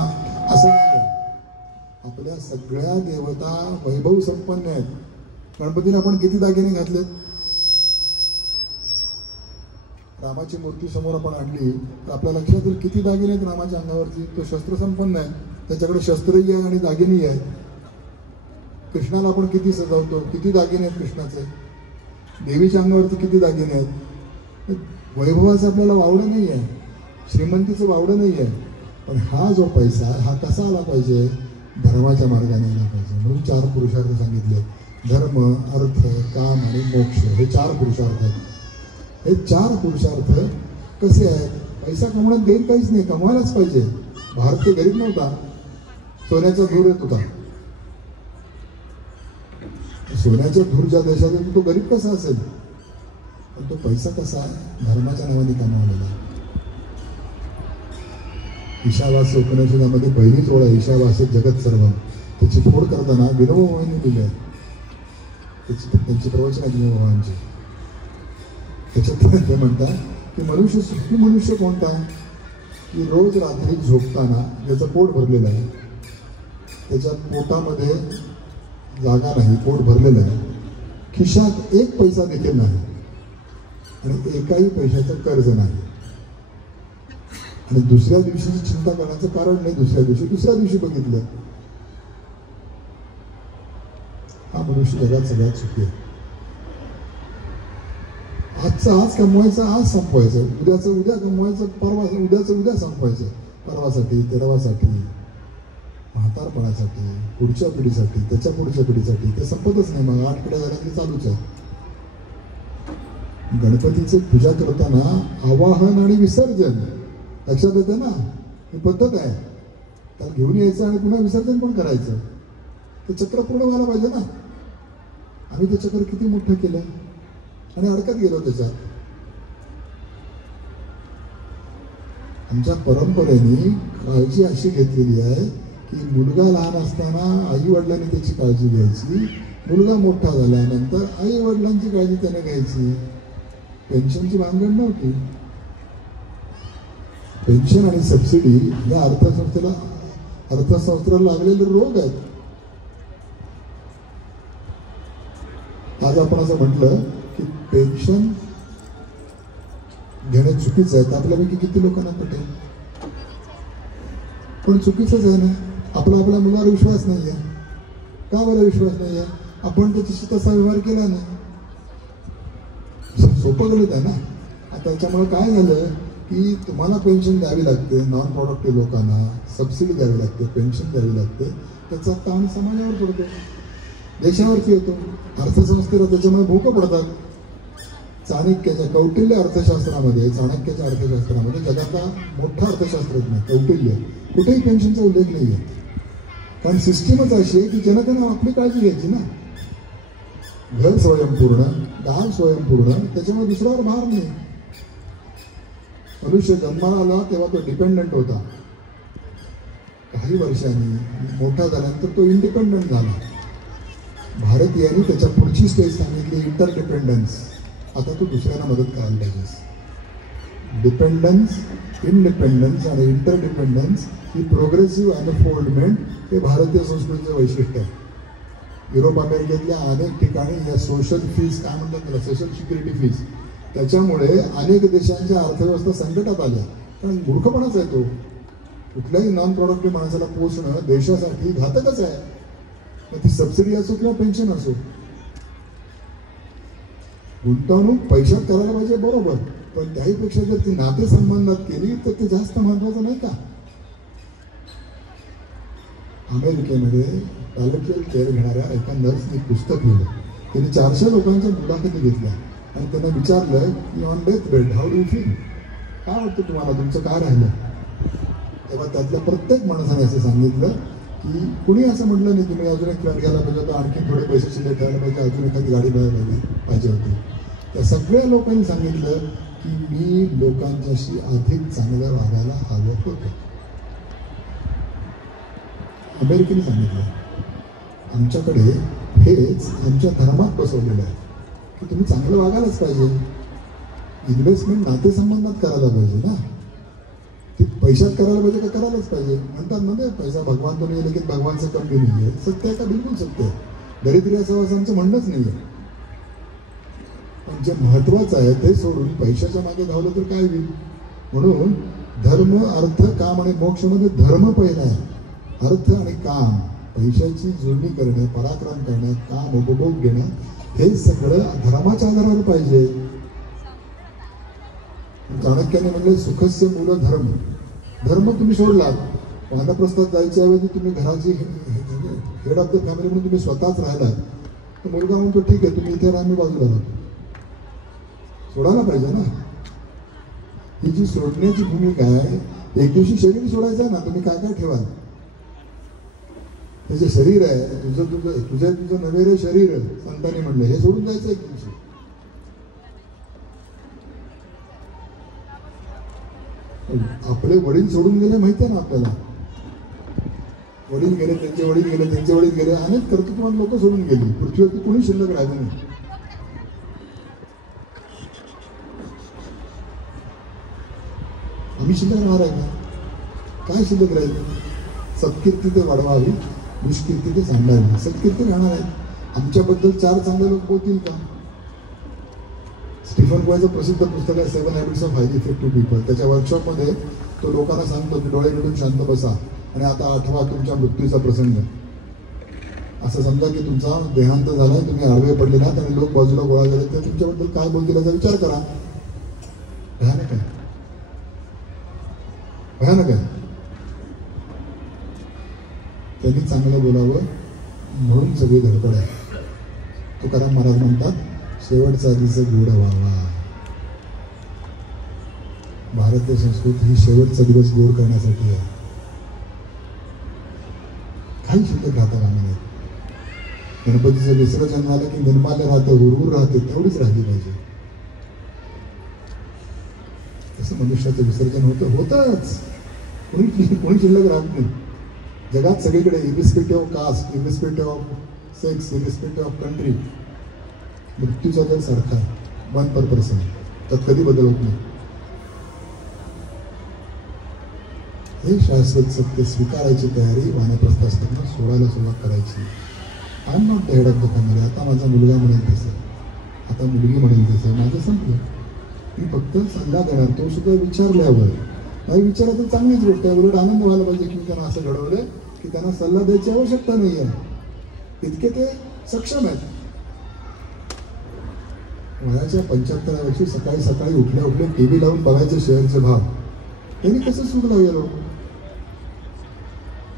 असं नाही. आपल्या सगळ्या देवता वैभव संपन्न आहेत. गणपतीला आपण किती दागिने घातलेत? रामाची मूर्ती समोर आपण आणली तर आपल्या लक्षात येईल किती दागिने आहेत रामाच्या अंगावरती. तो शस्त्र संपन्न आहे, त्याच्याकडे शस्त्रही आहे आणि दागिनेही आहेत. कृष्णाला आपण किती सजवतो, किती दागिने आहेत कृष्णाचे. देवीच्या अंगावरती किती दागिने आहेत. वैभवाचं आपल्याला वावडं नाही आहे, श्रीमंतीचं वावडं नाही आहे. पण हा जो पैसा आहे हा कसा आला पाहिजे? धर्माच्या मार्गाने आला पाहिजे. म्हणून 4 पुरुषार्थ सांगितले. धर्म, अर्थ, काम आणि मोक्ष हे 4 पुरुषार्थ आहेत. हे 4 पुरुषार्थ कसे आहेत? पैसा कमवण्यात गैर काहीच नाही, कमवायलाच पाहिजे. भारत काही गरीब नव्हता, सोन्याचा धूर येत होता. सोन्याच्या धूरच्या देशात तो गरीब कसा असेल? पण तो पैसा कसा आहे? धर्माच्या नावाने कमावलेला. ईशावास्य उपनिषदामध्ये पहिलीच ओळ आहे, ईशावास्य जगत सर्व. त्याची फोड करताना विनोबा भावांनी दिली आहे. त्यांची प्रवचन आहे विनोबा भावांची. त्याच्यात ते म्हणतात की मनुष्य सुखी मनुष्य कोणता? की रोज रात्री झोपताना ज्याचं पोट भरलेलं आहे, त्याच्या पोटामध्ये जागा नाही, पोट भरलेलं आहे, खिशात 1 पैसा देखील नाही आणि एकाही पैशाचं कर्ज नाही. आणि दुसऱ्या दिवशीची चिंता करण्याचं कारण नाही. दुसऱ्या दिवशी बघितलं. हा मनुष्य जगात सगळ्यात सुखी आहे. आजचं आज कमवायचं, आज संपवायचं. उद्याचं उद्या कमवायचं, उद्याचं उद्या संपवायचं. परवासाठी, तेरवासाठी, म्हातारपणासाठी, पुढच्या पिढीसाठी, त्याच्या पुढच्या पिढीसाठी. ते संपतच नाही. मग 8 पिढ्या झाल्या तरी चालूच आहे. गणपतीची पूजा करताना आवाहन आणि विसर्जन लक्षात येतं ना. ही पद्धत आहे. त्याला घेऊन यायचं आणि पुन्हा विसर्जन पण करायचं. ते चक्र पूर्ण व्हायला पाहिजे ना. आम्ही ते चक्र किती मोठं केलं आणि अडकत गेलो त्याच्यात. आमच्या परंपरेने काळजी अशी घेतलेली आहे की मुलगा लहान असताना आई वडिलांनी त्याची काळजी घ्यायची, मुलगा मोठा झाल्यानंतर आई वडिलांची काळजी त्याने घ्यायची. पेन्शनची भानगड नव्हती. पेन्शन आणि सबसिडी या अर्थशास्त्राला लागलेले रोग आहेत. आज आपण असं म्हटलं की पेन्शन घेणं चुकीचं आहे, तर आपल्यापैकी किती लोकांना पटेल? पण चुकीचंच आहे ना. आपल्या मुलावर विश्वास नाही आहे. का बरं विश्वास नाही आहे? आपण त्याच्याशी तसा व्यवहार केला नाही. सोपं गणित आहे ना. आता त्याच्यामुळे काय झालं की तुम्हाला पेन्शन द्यावी लागते, नॉन प्रोडक्टिव्ह लोकांना सबसिडी द्यावी लागते, पेन्शन द्यावी लागते. त्याचा ताण समाजावर पडतो, देशावरती येतो, अर्थसंस्थेला त्याच्यामुळे भोकं पडतात. चाणक्याच्या कौटिल्य अर्थशास्त्रामध्ये, चाणक्याच्या अर्थशास्त्रामध्ये जगातला मोठा अर्थशास्त्रज्ञ कौटिल्य, कुठेही पेन्शनचा उल्लेख नाही आहे. कारण सिस्टीमच अशी आहे की जनतेनं आपली काळजी घ्यायची ना. घर स्वयंपूर्ण, गाव स्वयंपूर्ण, त्याच्यामुळे दुसऱ्यावर भार नाही. मनुष्य जन्माला आला तेव्हा तो डिपेंडंट होता. काही वर्षांनी मोठा झाल्यानंतर तो इंडिपेंडंट झाला. भारतीयांनी त्याच्या पुढची स्टेज सांगितली इंटरडिपेंडन्स. आता तू दुसऱ्यांना मदत करायला पाहिजेस. डिपेंडन्स, इंडिपेंडन्स आणि इंटरडिपेंडन्स ही प्रोग्रेसिव्ह अनफोल्डमेंट हे भारतीय संस्कृतीचं वैशिष्ट्य आहे. युरोप अमेरिकेतल्या अनेक ठिकाणी या सोशल फीज, काय म्हणतात त्याला, सोशल सिक्युरिटी फीज, त्याच्यामुळे अनेक देशांच्या अर्थव्यवस्था संकटात आल्या. कारण मूर्खपणाच आहे तो. कुठल्याही नॉन प्रोडक्टिव्ह माणसाला पोचणं देशासाठी घातकच आहे. मग ती सबसिडी असो किंवा पेन्शन असो. गुंतवणूक पैशात करायला पाहिजे बरोबर, पण त्याहीपेक्षा जर ती नातेसंबंधात केली तर ते जास्त महत्वाचं नाही का? अमेरिकेमध्ये पॅलेटियल केअर घेणाऱ्या एका नर्सने पुस्तक लिहिलं. त्यांनी 400 लोकांच्या मुलाखती घेतल्या आणि त्यांना विचारलं की on death bed how do you feel, काय वाटतं तुम्हाला, तुमचं काय राहिलं? तेव्हा त्यातल्या प्रत्येक माणसाने असं सांगितलं की कुणी असं म्हटलं नाही की मी अजून एक फ्लॅट घ्यायला पाहिजे होता, आणखी थोडे पैसे शिल्लक ठेवायला पाहिजे, अजून एखादी गाडी पाहिजे होती. त्या सगळ्या लोकांनी सांगितलं की मी लोकांच्याशी अधिक चांगलं वागायला हवं होतं. अमेरिकेने सांगितलं. आमच्याकडे हेच आमच्या धर्मात बसवलेलं आहे की तुम्ही चांगलं वागायलाच पाहिजे. इन्व्हेस्टमेंट नातेसंबंधात करायला पाहिजे ना. ती पैशात करायला पाहिजे का? करायलाच पाहिजे. म्हणतात ना ते पैसा भगवान तो नाही, लेकिन भगवानचं कमी नाही आहे. सत्य आहे का? बिलकुल सत्य आहे. दरिद्री असं आमचं म्हणणंच नाही आहे. पण जे महत्वाचं आहे ते सोडून पैशाच्या मागे धावलं तर काय होईल? म्हणून धर्म, अर्थ, काम आणि मोक्षमध्ये धर्म पहिला आहे. अर्थ आणि काम, पैशाची जुळणी करणं, पराक्रम करणं, काम उपभोग घेणं, हे सगळं धर्माच्या आधारावर पाहिजे. चाणक्याने म्हणले सुखस्य मूल धर्म. धर्म तुम्ही सोडलात, वानप्रस्थात जायच्या ऐवजी तुम्ही घराची हेड ऑफ द फॅमिली म्हणून तुम्ही स्वतःच राहिलात, तर मुलगा म्हणतो ठीक आहे तुम्ही इथे राहा, मी बाजूला राहतो. सोडायला पाहिजे ना. ही जी सोडण्याची भूमिका आहे, एक दिवशी शरीर सोडायचं ना, तुम्ही काय काय ठेवाल? हे जे शरीर आहे तुझं नवे रे शरीर, संतांनी म्हणलं, हे सोडून जायचं एक दिवशी. आपले वडील सोडून गेले माहिती आहे ना आपल्याला. वडील गेले, त्यांचे वडील गेले, त्यांचे वडील गेले, अनेक कर्तृत्ववान लोक सोडून गेली. पृथ्वीवरती कोणी शिल्लक राहिलं नाही. आम्ही शिल्लक राहणार आहे का? काय शिल्लक राहील? सत्कीर्ती ते वाढवावी, दुष्कीर्ती ते सांभाळावी. सत्कीर्ती राहणार आहे. आमच्याबद्दल 4 चांगले लोक बोलतील का? स्टीफन कोव्हेचं प्रसिद्ध पुस्तक आहे 7 habits of highly effective people. त्याच्या वर्कशॉपमध्ये तो लोकांना सांगतो की डोळे मिळून शांत बसा आणि आता आठवा तुमच्या मृत्यूचा प्रसंग. असं समजा की तुमचा देहांत झाला, तुम्ही आडवे पडलेलात आणि लोक बाजूला गोळा झाले, तर तुमच्याबद्दल काय बोलतील याचा विचार करा. भयानक आहे, भयानक आहे. त्यांनी चांगलं बोलावं म्हणून सगळी धडपड आहे. तुकाराम महाराज म्हणतात शेवटचा दिवस गोड व्हावा. भारतीय संस्कृती ही शेवटचा दिवस गोड करण्यासाठी आहे. काही शिल्लक राहता कामा नाही. गणपतीचं विसर्जन झालं की निर्माल्य राहतं, हुरहुर राहते, तेवढीच राहिली पाहिजे. तसं मनुष्याचं विसर्जन होतच. कोणी शिल्लक राहत नाही जगात. सगळीकडे irrespective of caste, irrespective of sex, irrespective of country, मृत्यूचा दर सारखा आहे, 1 per person. त्यात कधी बदल होत नाही. हे शाश्वत सत्य स्वीकारायची तयारी वानप्रस्थ असताना सोडायला सुरुवात करायची. I am not the head of the family. आता माझा मुलगा म्हणेल तसं, आता मुलगी म्हणेल तसं, माझं संपलं. मी फक्त सल्ला देणार, तो सुद्धा विचारल्यावर. नाही विचारलं तर चांगलीच गोष्ट आहे, उलट आनंद व्हायला पाहिजे की मी त्यांना असं घडवलं की त्यांना सल्ला द्यायची आवश्यकता नाही आहे, इतके ते सक्षम आहेत. वयाच्या 75व्या वर्षी सकाळी सकाळी उठल्या उठले टीव्ही लावून बघायचे शेअरचे भाव. त्यांनी कसं सुरू लागेल?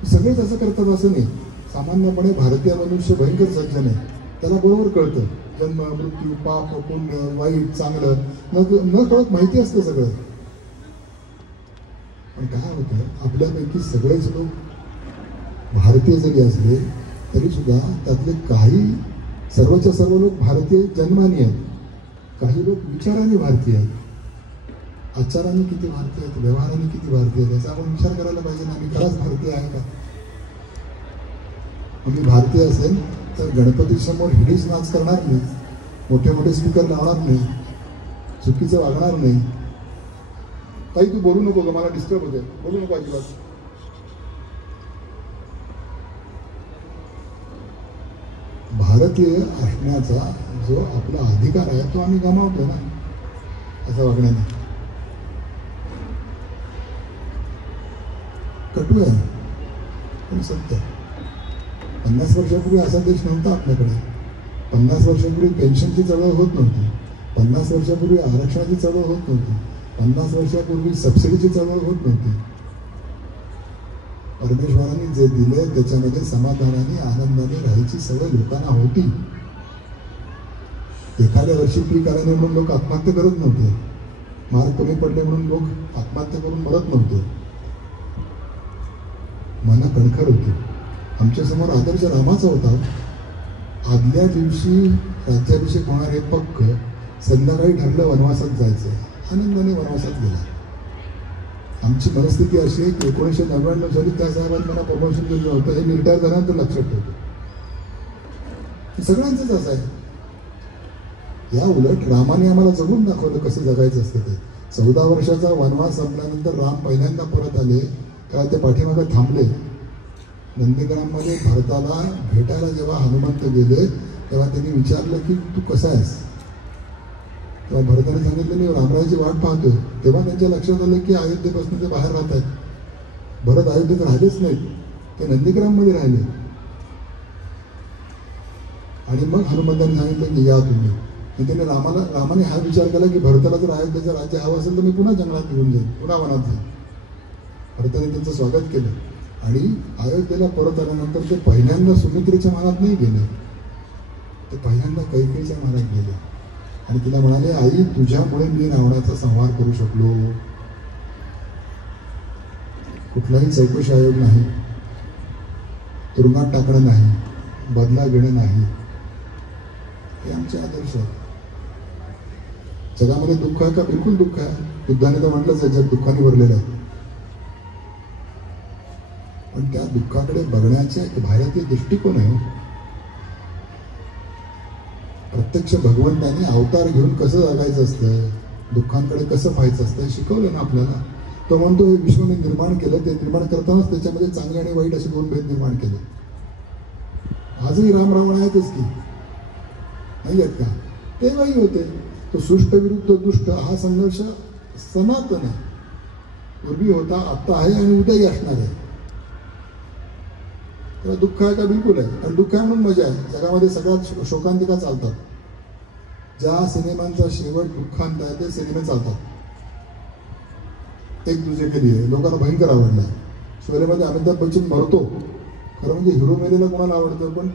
सगळेच असं करतात असं नाही. सामान्यपणे भारतीय मनुष्य भयंकर सज्जन आहे, त्याला बरोबर कळतं जन्म मृत्यू, पाप पुण्य, वाईट चांगलं न कळत माहिती असतं सगळं. पण काय होतं, आपल्यापैकी सगळेच लोक भारतीय जरी असले तरी सुद्धा त्यातले काही, सर्वच्या सर्व लोक भारतीय जन्मानी आहेत, काही लोक विचाराने भारतीय आहेत, आचाराने किती भारतीय आहेत, व्यवहाराने किती भारतीय आहेत, याचा आपण विचार करायला पाहिजे ना. मी खरंच भारतीय आहे का? मी भारतीय असेल तर गणपती समोर हिडीच नाच करणार नाही, मोठे मोठे स्पीकर लावणार नाही, चुकीचं वागणार नाही. ताई तू बोलू नको, मला डिस्टर्ब होते, बोलू नको अजिबात. भारतीय असण्याचा जो आपला अधिकार आहे तो आम्ही गमावतो ना असं वागण्याने. कटू आहे पण सत्य. 50 वर्षापूर्वी असा देश नव्हता आपल्याकडे. 50 वर्षापूर्वी पेन्शनची चळवळ होत नव्हती, 50 वर्षापूर्वी आरक्षणाची चळवळ होत नव्हती, 50 वर्षापूर्वी सबसिडीची चळवळ होत नव्हती. परमेश्वरांनी जे दिले त्याच्यामध्ये समाधानाने आनंदाने राहायची सवय लोकांना होती. एखाद्या वर्षी पीक आल्याने म्हणून लोक आत्महत्या करत नव्हते, मार्क कमी पडले म्हणून लोक आत्महत्या करून मरत नव्हते. मनं कणखर होती. आमच्यासमोर आदर्श रामाचा होता. आदल्या दिवशी राज्याभिषेक होणार हे पक्क, संध्याकाळी ठरलं वनवासात जायचं, आनंदाने वनवासात गेला. आमची परिस्थिती अशी आहे की 1999 साली त्या साहेबांनी मला प्रमोशन दिलं होतं, हे मी रिटायर झाल्यानंतर लक्षात ठेवतो. सगळ्यांचंच असं आहे. या उलट रामाने आम्हाला जगून दाखवलं कसं जगायचं असतं ते. 14 वर्षाचा वनवास संपल्यानंतर राम पहिल्यांदा परत आले, कारण ते पाठीमागे थांबले. नंदीग्राममध्ये भरताला भेटायला जेव्हा हनुमंत गेले तेव्हा त्यांनी विचारलं की तू कसा आहेस? तेव्हा भरताने सांगितलं मी रामरायाची वाट पाहतोय. तेव्हा त्यांच्या लक्षात आलं की अयोध्येपासून ते बाहेर राहत आहेत. भरत अयोध्येत राहिलेच नाहीत, ते नंदीग्राममध्ये राहिले. आणि मग हनुमंतांनी सांगितलं की या तुम्ही. त्याने रामाने हा विचार केला की भरताला जर अयोध्येचं राज्य हवं असेल तर मी पुन्हा जंगलात निघून जाईल, पुन्हा वनात जाईल. भरताने त्यांचं स्वागत केलं आणि अयोध्येला परत आल्यानंतर ते पहिल्यांदा सुमित्रेच्या महालात नाही गेले, ते पहिल्यांदा कैकेयीच्या महालात गेले आणि तिला म्हणाले आई तुझ्यामुळे मी रावणाचा संहार करू शकलो. कुठलाही चौकशी आयोग नाही, तुरुंगात टाकणं नाही, बदला घेणं नाही, हे आमचे आदर्श आहेत. जगामध्ये दुःख आहे का? बिलकुल दुःख आहे. बुद्धाने तर म्हटलंच आहे जग दुःखाने भरलेलं आहे. पण त्या दुःखाकडे बघण्याचा एक भारतीय दृष्टिकोन आहे. प्रत्यक्ष भगवंताने अवतार घेऊन कसं जगायचं असतं, दुःखांकडे कसं पाहायचं असतं शिकवलं ना आपल्याला. तो म्हणतो हे विश्व मी निर्माण केलं, ते निर्माण करतानाच त्याच्यामध्ये चांगले आणि वाईट असे 2 भेद निर्माण केले. आजही राम रावण आहेतच की नाही आहेत का? तेव्हाही होते. तो सृष्ट विरुद्ध दुष्ट हा संघर्ष सनातन आहे, पूर्वी होता, आत्ता आहे आणि उद्याही असणार आहे. तेव्हा दुःख आहे का? बिलकुल आहे. आणि दुःख आहे म्हणून मजा आहे. जगामध्ये सगळ्यात शोकांतिका चालतात. ज्या सिनेमांचा शेवट दुःखांत आहे ते सिनेमे चालतात. एक दुसरे के लिए लोकांना भयंकर आवडला. शोलेमध्ये अमिताभ बच्चन मरतो, खरं म्हणजे हिरो मेलेला कोणाला आवडतं, पण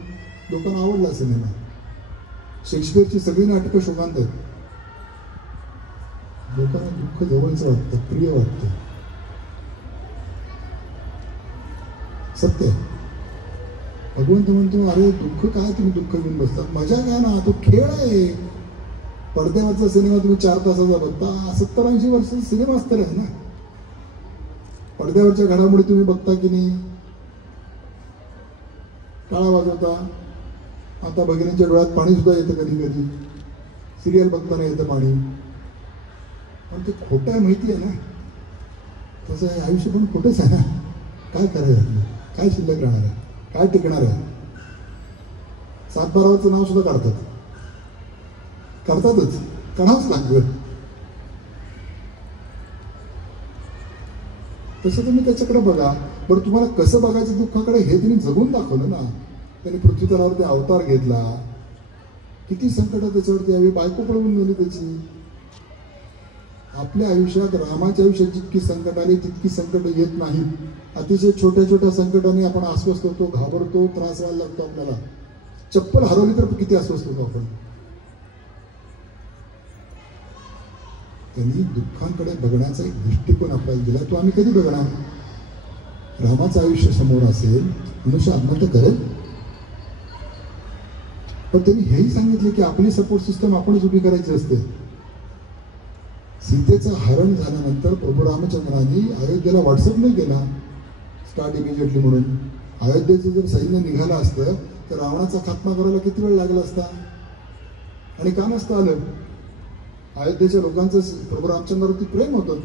लोकांना आवडला सिनेमा. शेक्सपियरची सगळी नाटकं शोकांत आहेत. लोकांना दुःख जवळचं वाटतं, प्रिय वाटतं. सत्य. भगवंत म्हणतो अरे दुःख काय तुम्ही दुःख घेऊन बसतात, मजा घ्या ना, तो खेळ आहे. पडद्यावरचा सिनेमा तुम्ही 4 तासाचा बघता, 70-80 वर्षाचा सिनेमाच तर आहे ना. पडद्यावरच्या घडामोडी तुम्ही बघता की नाही? टाळा वाजवता. आता भगिनींच्या डोळ्यात पाणी सुद्धा येतं कधी कधी, सिरियल बघताना येतं पाणी. पण ते खोटं आहे माहिती आहे ना. तसं आहे आयुष्य पण खोटंच आहे ना. काय करायचं, काय शिल्लक राहणार आहे, काय टिकणार आहे? 7-12चं नाव सुद्धा काढतातच, काढावंच लागतं. तसं तुम्ही त्याच्याकडे बघा. बरं, तुम्हाला कसं बघायचं दुःखाकडे हे त्यांनी जगून दाखवलं ना. त्यांनी पृथ्वीतलावरती अवतार घेतला, किती संकट त्याच्यावरती यावी, बायको पळवून गेली त्याची. आपल्या आयुष्यात, रामाच्या आयुष्यात जितकी संकट आली तितकी संकट येत नाहीत. अतिशय छोट्या छोट्या संकटाने आपण अस्वस्थ होतो, घाबरतो, त्रास व्हायला लागतो आपल्याला. चप्पल हरवली तर किती अस्वस्थ होतो आपण. त्यांनी दुःखांकडे बघण्याचा एक दृष्टिकोन आपल्याला दिला, तो आम्ही कधी बघणार? रामाचं आयुष्य समोर असेल, मनुष्य आत्महत्या करेल. पण त्यांनी हेही सांगितले की आपली सपोर्ट सिस्टम आपणच उभी करायची असते. सीतेचं हरण झाल्यानंतर प्रभू रामचंद्रांनी अयोध्येला व्हॉट्सअप नाही केला स्टार्ट इमिजिएटली म्हणून. अयोध्येचं जर सैन्य निघालं असतं तर रावणाचा खात्मा करायला किती वेळ लागला असता, आणि का नसतं आलं? अयोध्येच्या लोकांचं प्रभू रामचंद्रावरती प्रेम होतं.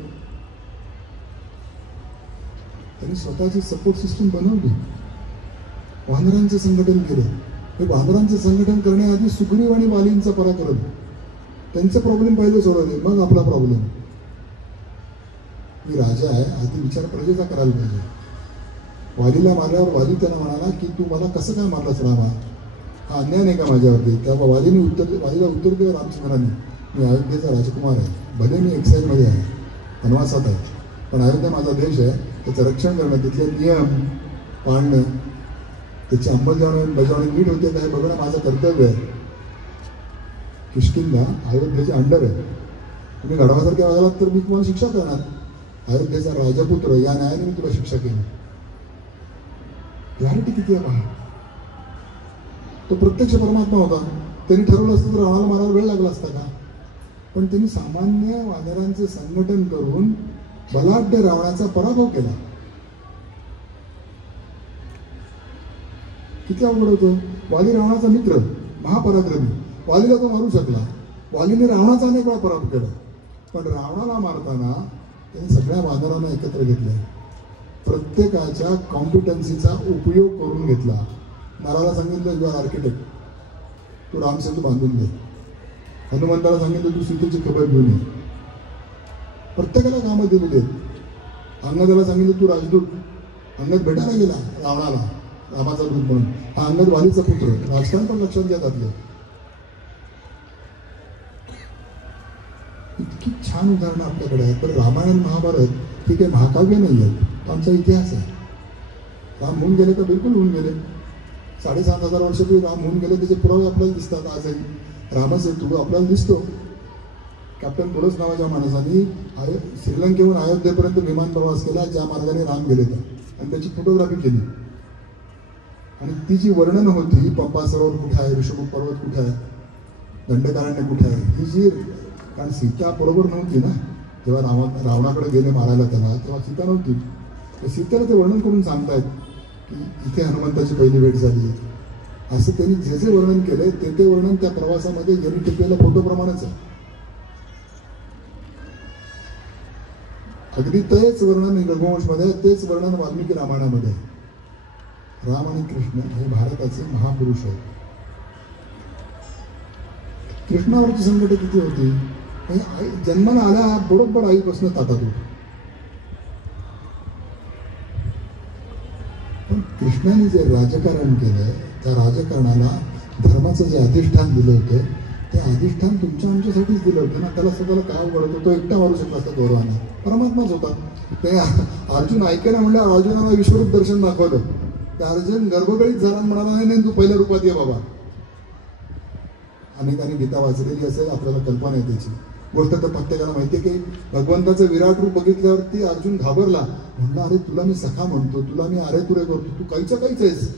त्यांनी स्वतःची सपोर्ट सिस्टम बनवली, वानरांचं संघटन केलं. हे वानरांचं संघटन करण्याआधी सुग्रीव आणि वालींचा पराक्रम, त्यांचे प्रॉब्लेम पहिले सोडवले, मग आपला प्रॉब्लेम. मी राजा आहे, आधी विचार प्रजेचा करायला पाहिजे. वालीला मारल्यावर वाली त्यांना म्हणाला की तू मला कसं काय मारलास रामा, हा अन्याय नाही का माझ्यावरती? तेव्हा वालीला उत्तर दिलं रामचंद्रांनी, मी अयोध्येचा राजकुमार आहे, भले मी एक्साईलमध्ये आहे, वनवासात आहे, पण अयोध्या माझा देश आहे, त्याचं रक्षण करणं, तिथले नियम पाळणं, त्याची अंमलबजावणी नीट होते का हे बघणं माझं कर्तव्य आहे. किष्किंधा अयोध्येचे अंडर आहे, तुम्ही गडावासारख्या वागलात तर मी तुम्हाला शिक्षा करणार. अयोध्येचा राजपुत्र या न्यायाने मी तुला शिक्षा केली. क्लॅरिटी किती आहे पहा. तो प्रत्यक्ष परमात्मा होता. त्यांनी ठरवलं असतं तर रावणाला मारायला वेळ लागला असता का? पण त्यांनी सामान्य वानरांचे संघटन करून बलाढ्य रावणाचा पराभव केला. किती अवघड होतं. वाली रावणाचा मित्र, महापराक्रमी, वालीला तो मारू शकला. वालीने रावणाचा अनेक वेळा पराभव केला, पण रावणाला मारताना त्यांनी सगळ्या वानरांना एकत्र घेतले, प्रत्येकाच्या कॉम्पिटन्सीचा उपयोग करून घेतला. नराला सांगितलं यू आर आर्किटेक्ट, तू रामसेतू बांधून दे. हनुमंताला सांगितलं तू सीतेची खबर घेऊन ये. प्रत्येकाला कामं दिलेली आहेत. अंगदाला सांगितलं तू राजदूत. अंगद भेटायला गेला रावणाला, रामाचा दूत म्हणून. हा अंगद वालीचा पुत्र. राजकारण पण लक्षात घ्या त्यातलं. इतकी छान उदाहरणं आपल्याकडे आहेत. तर रामायण महाभारत ही काही महाकाव्य नाही आहेत, आमचा इतिहास आहे. राम होऊन गेले तर बिलकुल होऊन गेले. 7,500 वर्षापूर्वी राम होऊन गेले, त्याचे पुरावे आपल्याला दिसतात आजही. रामसेतू आपल्याला दिसतो. कॅप्टन पुलस नावाच्या माणसाने श्रीलंकेहून अयोध्येपर्यंत विमान प्रवास केला, ज्या मार्गाने राम गेले तर, आणि त्याची फोटोग्राफी केली. आणि ती जी वर्णन होती, पंपा सरोवर कुठे आहे, ऋषभूप पर्वत कुठे आहे, दंडकारण्य कुठे आहे, ही जी, कारण सीता बरोबर नव्हती ना जेव्हा रावणाकडे गेले मारायला त्याला, तेव्हा सीता नव्हती. तर सीतेला ते वर्णन करून सांगतायत की इथे हनुमंताची पहिली भेट झाली. असं त्यांनी जे जे वर्णन केलंय ते वर्णन त्या प्रवासामध्ये यांनी टिपलेल्या फोटोप्रमाणेच आहे. अगदी तेच वर्णन रघुवंशमध्ये, तेच वर्णन वाल्मिकी रामायणामध्ये. राम आणि कृष्ण हे भारताचे महापुरुष आहेत. कृष्णावरची संकट किती होती. जन्माला आल्या बरोबर आईपासून ताटात होती. पण कृष्णाने जे राजकारण केलं, त्या राजकारणाला धर्माचं जे अधिष्ठान दिलं होतं, ते अधिष्ठान तुमच्या आमच्यासाठीच दिलं होतं ना. त्याला स्वतःला काय अवघड होतं, तो एकटा मारू शकला असता गौरवाने, परमात्माच होता. ते अर्जुन ऐकायला म्हणल्यावर अर्जुनाला विश्वरूप दर्शन दाखवलं. त्या अर्जुन गर्भगळीत झाला, म्हणाला नाही तू पहिल्या रूपात ये बाबा. अनेकांनी गीता वाचलेली असेल, आपल्याला कल्पना आहे त्याची गोष्ट. तर प्रत्येकाला माहिती आहे की भगवंताचं विराट रूप बघितल्यावरती अर्जुन घाबरला. म्हणला अरे तुला मी सखा म्हणतो, तुला मी अरे तुरे करतो, तू काहीच आहेस.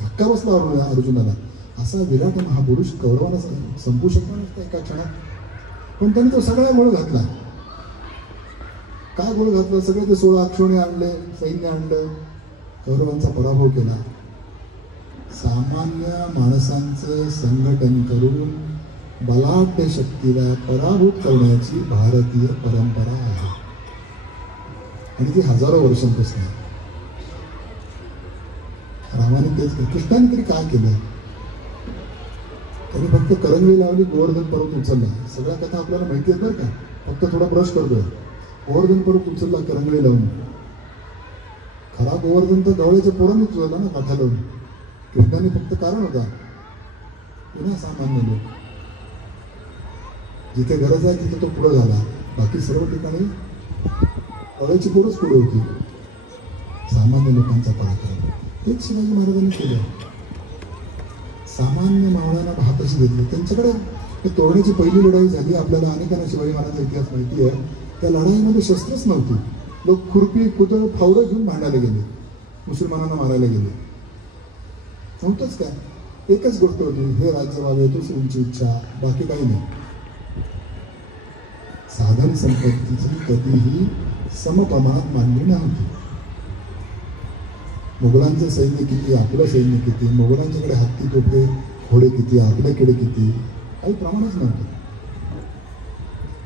धक्का बसला अर्जुनाला. असा विराट महापुरुष कौरवाला संपू शकला नसता एका क्षणात. पण त्यांनी तो सगळा गोळ घातला. काय गोळ घातला? सगळे ते 16 अक्षोणी आणले, सैन्य आणलं, कौरवांचा पराभव केला. सामान्य माणसांचं संघटन करून बलाढ्य शक्तीला पराभूत करण्याची भारतीय परंपरा आहे आणि ती हजारो वर्षांपासून आहे. रामाने तेच केलं. कृष्णाने तरी काय केलं? त्यांनी फक्त करंगळी लावली, गोवर्धन पर्वत उचलला. सगळ्या कथा आपल्याला माहिती आहेत बरं का, फक्त थोडा ब्रश करतोय. गोवर्धन पर्वत उचलला करंगळी लावून. खरा गोवर्धन तर गवळ्याच्या पोरांनी उचलला ना काठा लावून. कृष्णाने फक्त कारण होता, पुन्हा सामान्य लोक. जिथे गरज आहे तिथे तो पुढे झाला. बाकी सर्व ठिकाणी गवळ्याची पोरच पुढे होती. सामान्य लोकांचा पराक्रम तेच शिवाजी महाराजांनी केलं. सामान्य मावळ्यांना भातशी घेतली. त्यांच्याकडे तोरण्याची पहिली लढाई झाली. आपल्याला अनेकांना शिवाजी महाराजांचा इतिहास माहिती आहे. त्या लढाईमध्ये शस्त्रच नव्हती. लोक खुरपी कुदळ फावडं घेऊन भांडायला गेले, मुसलमानांना मारायला गेले. नव्हतंच काय, एकच गोष्ट होती, हे राज्य व्हावे तोच तुमची इच्छा, बाकी काही नाही. साधन संपत्तीची कधीही समप्रमाणात मांडली नव्हती. मुघलांचं सैन्य किती, आपलं सैन्य किती, मुघलांच्याकडे हत्ती तोफे घोडे किती, आपल्याकडे किती, काही प्रमाणच नव्हतं.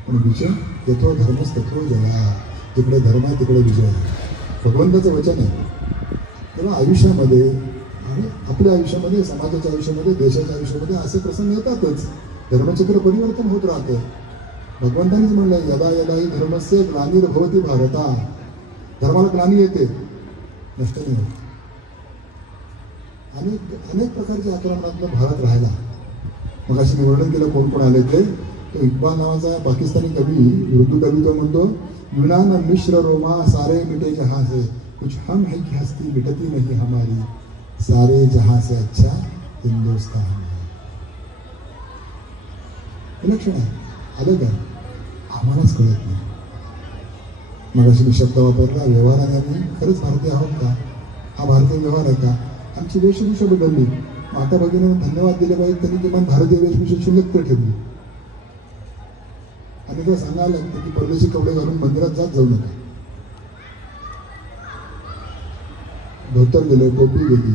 पण विजय येतो धर्मच तत्व जया. जिकडे धर्म आहे तिकडे विजय आहे, भगवंताचं वचन आहे. तेव्हा आयुष्यामध्ये आणि आपल्या आयुष्यामध्ये, समाजाच्या आयुष्यामध्ये, देशाच्या आयुष्यामध्ये असे प्रसंग येतातच. धर्मचक्र परिवर्तन होत राहतं. भगवंतानीच म्हणलंय, यदा यदा ही धर्मस्य ग्लानिर्भवति भारता. धर्माला ग्लानी येते, नष्ट नाही होत. अनेक प्रकारच्या आक्रमणातनं भारत राहिला. मग अशी वर्णन केलं कोण कोण आले ते. तो इक्बाल नावाचा पाकिस्तानी कवी, उर्दू कवी, तो म्हणतो, युनान मिश्र रोमा सारे मिटे जहां से, कुछ हम है कि हस्ती मिटती नहीं हमारी, सारे जहां से अच्छा हिंदुस्तान है. विलक्षण आहे, अलग आहे, आम्हालाच कळत नाही. मग अशी मी शब्द वापरला, व्यवहाराने आम्ही खरंच भारतीय आहोत का? हा भारतीय व्यवहार आहे का? आमची वेशभूषा बदलली. माता भगिनींना धन्यवाद दिले पाहिजे, त्यांनी किमान भारतीय वेशभूषा शिल्लक तर ठेवली. आणि ते सांगायला लागतं की परदेशी कपडे घालून मंदिरात जाऊ नका. धोतर गेलं, टोपी गेली,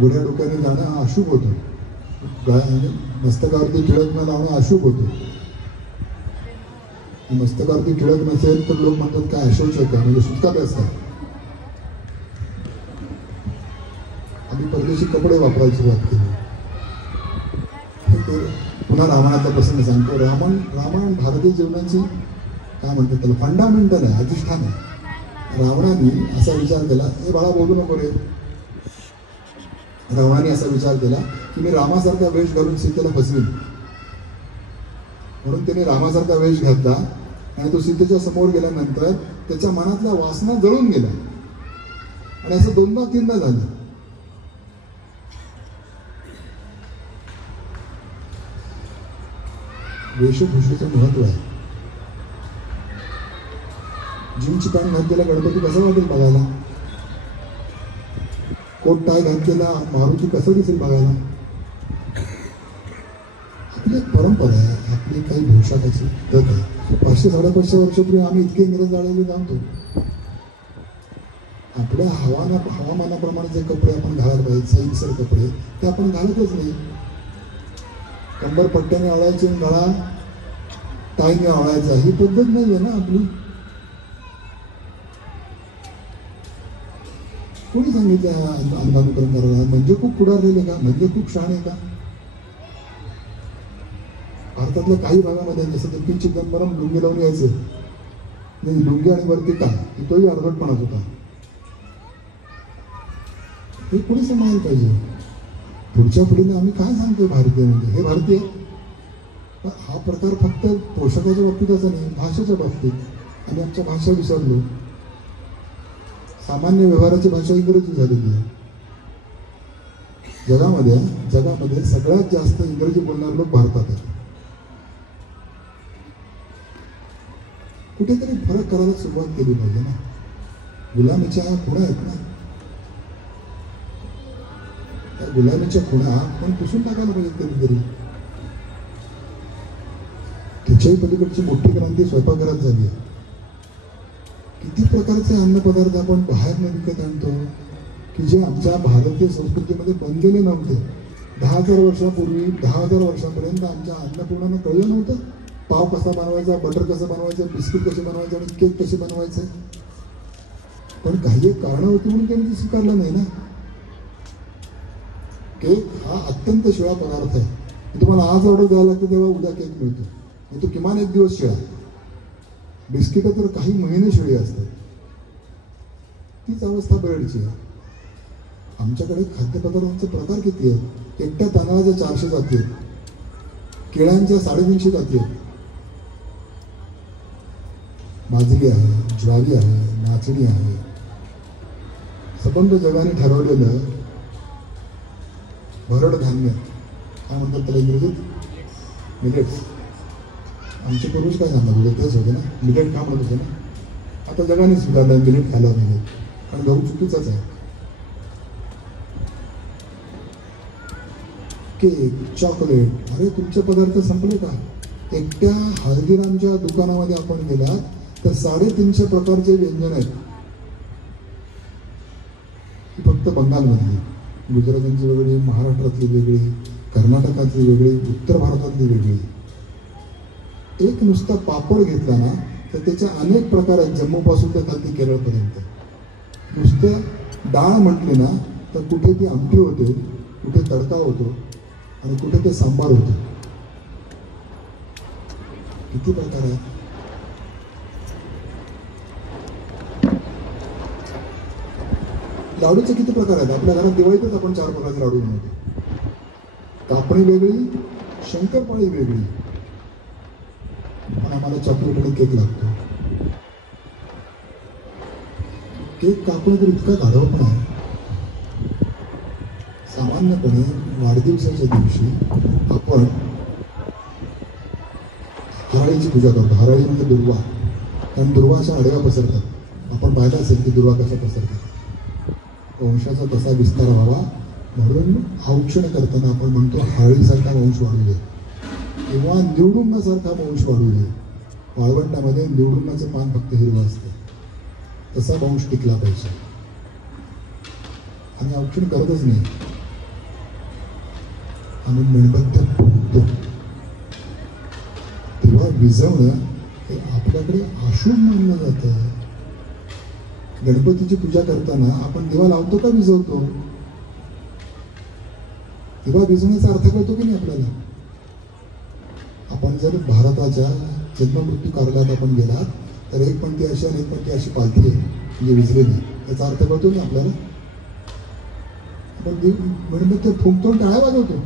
गुढ्या डोक्याने जाणं हा अशुभ होतं. मस्तकावरती टिळक न लावणं अशुभ होतं. मस्तकावरती टिळक नसेल तर लोक म्हणतात काय अशोचक आहे, म्हणजे सुटकात असतात. आम्ही परदेशी कपडे वापरायला सुरुवात केली. पुन्हा रामायणाचा प्रसंग सांगतो. रामायण भारतीय जीवनाची काय म्हणतात त्याला, फंडामेंटल आहे, अधिष्ठान आहे. रावणाने असा विचार केला, हे बाळा बोलू नको रे. रावणाने असा विचार केला की मी रामासारखा वेश घालून सीतेला फसवीन. म्हणून त्याने रामासारखा वेश घातला आणि तो सीतेच्या समोर गेल्यानंतर त्याच्या मनातल्या वासना जळून गेल्या. आणि असं 2दा-3दा झालं. वेशभूषेचं महत्व आहे. जीन्सची पॅन्ट घातलेला गणपती कसं वाटेल बघायला? कोट टाय घातलेला मारुती कसं दिसेल बघायला? आपली एक परंपरा आहे, आपली काही पोशाखाची पद्धत आहे. 500-550 वर्षापूर्वी आम्ही इतके इंग्रज जाळलेले जाणतो. आपल्या हवामानाप्रमाणे जे कपडे आपण घालायला पाहिजे, सैनिसर कपडे, ते आपण घालतच नाही. कंबर पट्ट्याने आवळायची, गळा टायने आवळायचा, ही पद्धत नाही आहे ना आपली. कोणी सांगितलं अंधानुकरण करायला? म्हणजे खूप पुढारलेले का? म्हणजे खूप शहाणे का? भारतातल्या काही भागामध्ये जसं ते पी चिदंबरम लुंगी लावून यायचं, नाही लुंगी आणि वरती टाय, तोही अर्धटपणाच होता. हे कोणी सांगायला पाहिजे? पुढच्या पिढीला आम्ही काय सांगतोय भारतीय म्हणजे? हे भारतीय. हा प्रकार फक्त पोशाखाच्या बाबतीत असा नाही, भाषेच्या बाबतीत. आणि आमच्या भाषा विसरलो. सामान्य व्यवहाराची भाषा इंग्रजी झालेली आहे. जगामध्ये सगळ्यात जास्त इंग्रजी बोलणारे लोक भारतात आहेत. कुठेतरी फरक करायला सुरुवात केली पाहिजे ना. गुलामीच्या खुणा आहेत ना. त्या गुलाबीच्या खुणा आपण पुसून टाकायला पाहिजे कधीतरी. त्याच्याही पलीकडची मोठी क्रांती स्वयंपाकघरात झाली आहे. किती प्रकारचे अन्नपदार्थ आपण बाहेरनं विकत आणतो की जे आमच्या भारतीय संस्कृतीमध्ये बनलेले नव्हते. 10,000 वर्षापूर्वी 10,000 वर्षांपर्यंत आमच्या अन्नपूर्णानं कळलं नव्हतं पाव कसा बनवायचा, बटर कसं बनवायचं, बिस्किट कसे बनवायचे आणि केक कसे बनवायचे. पण काही एक कारणं होती म्हणून त्यांनी ते स्वीकारलं नाही ना. केक हा अत्यंत शिळा पदार्थ आहे. तुम्हाला आज ऑर्डर द्यायला लागतं तेव्हा उद्या केक मिळतो, आणि तो किमान एक दिवस शिळा. बिस्किट तर काही महिने शिळी असतात. तीच अवस्था ब्रेडची आहे. आमच्याकडे खाद्यपदार्थांचे प्रकार किती आहेत. एकट्या तांदळाच्या 400 जाती आहेत, केळ्यांच्या 350 जाती आहेत, बाजरी आहे, ज्वारी आहे, नाचणी आहे. संबंध जगाने ठरवलेलं भरड धान्य काय म्हणतात त्याला इंग्रजीत, मिलेट्स. आमचे पूर्वज काय सांगत होते तेच होते ना, मिलेट खा म्हणत होते ना. आता जगाने स्वीकारलं मिलेट खायला पाहिजे, कारण गहू चुकीचाच आहे. केक, चॉकलेट, अरे तुमचे पदार्थ संपले का. एकट्या हल्दीरामच्या दुकानामध्ये आपण गेलात तर 350 प्रकारचे व्यंजन आहेत. ही फक्त बंगालमधली, गुजरातांची वेगळी, महाराष्ट्रातली वेगळी, कर्नाटकातली वेगळी, उत्तर भारतातली वेगळी. एक नुसता पापड घेतला ना तर त्याचे अनेक प्रकार आहेत, जम्मूपासून तर खाली केरळपर्यंत. नुसतं डाळ म्हटली ना तर कुठे ती आमटी होते, कुठे तडका होतो आणि कुठे ते सांबार होतं. किती प्रकार आहेत. लाडूचे किती प्रकार आहेत. आपल्या घरात दिवाळीतच आपण 4 प्रकारचे लाडू बनवतो. कापणी वेगळी, शंकरपाळी वेगळी, पण आम्हाला चॉकलेट आणि केक लागतो. केक कापणं तर इतका गाढवपणा आहे. सामान्यपणे वाढदिवसाच्या दिवशी आपण हराळीची पूजा करतो. हराळी म्हणजे दुर्वा, कारण दुर्वा अशा आडव्या पसरतात. आपण पाहिलं असेल की दुर्वा कशा पसरतात. वंशाचा तसा विस्तार व्हावा म्हणून औक्षण करताना आपण म्हणतो हळीसारखा वंश वाढू दे किंवा निवडुंगासारखा वंश वाढू दे. वाळवंटामध्ये निवडुंगाचं पान फक्त हिरवं असतं, तसा वंश टिकला पाहिजे. आम्ही औक्षण करतच नाही. आम्ही मेणबत्त्या फुटतो. तेव्हा विझवणं हे आपल्याकडे अशुभ मानलं जातं. गणपतीची पूजा करताना आपण दिवा लावतो का विझवतो. दिवा विझवण्याचा अर्थ कळतो की नाही आपल्याला. आपण जर भारताच्या जन्ममृत्यू कार्यालयात आपण गेलात तर एक पंक्ती अशी आणि एक पंक्ती अशी पालथी आहे म्हणजे विझलेली, त्याचा अर्थ कळतो ना आपल्याला. आपण मेणबत्त्या फुंकतो आणि टाळ्या वाजवतो.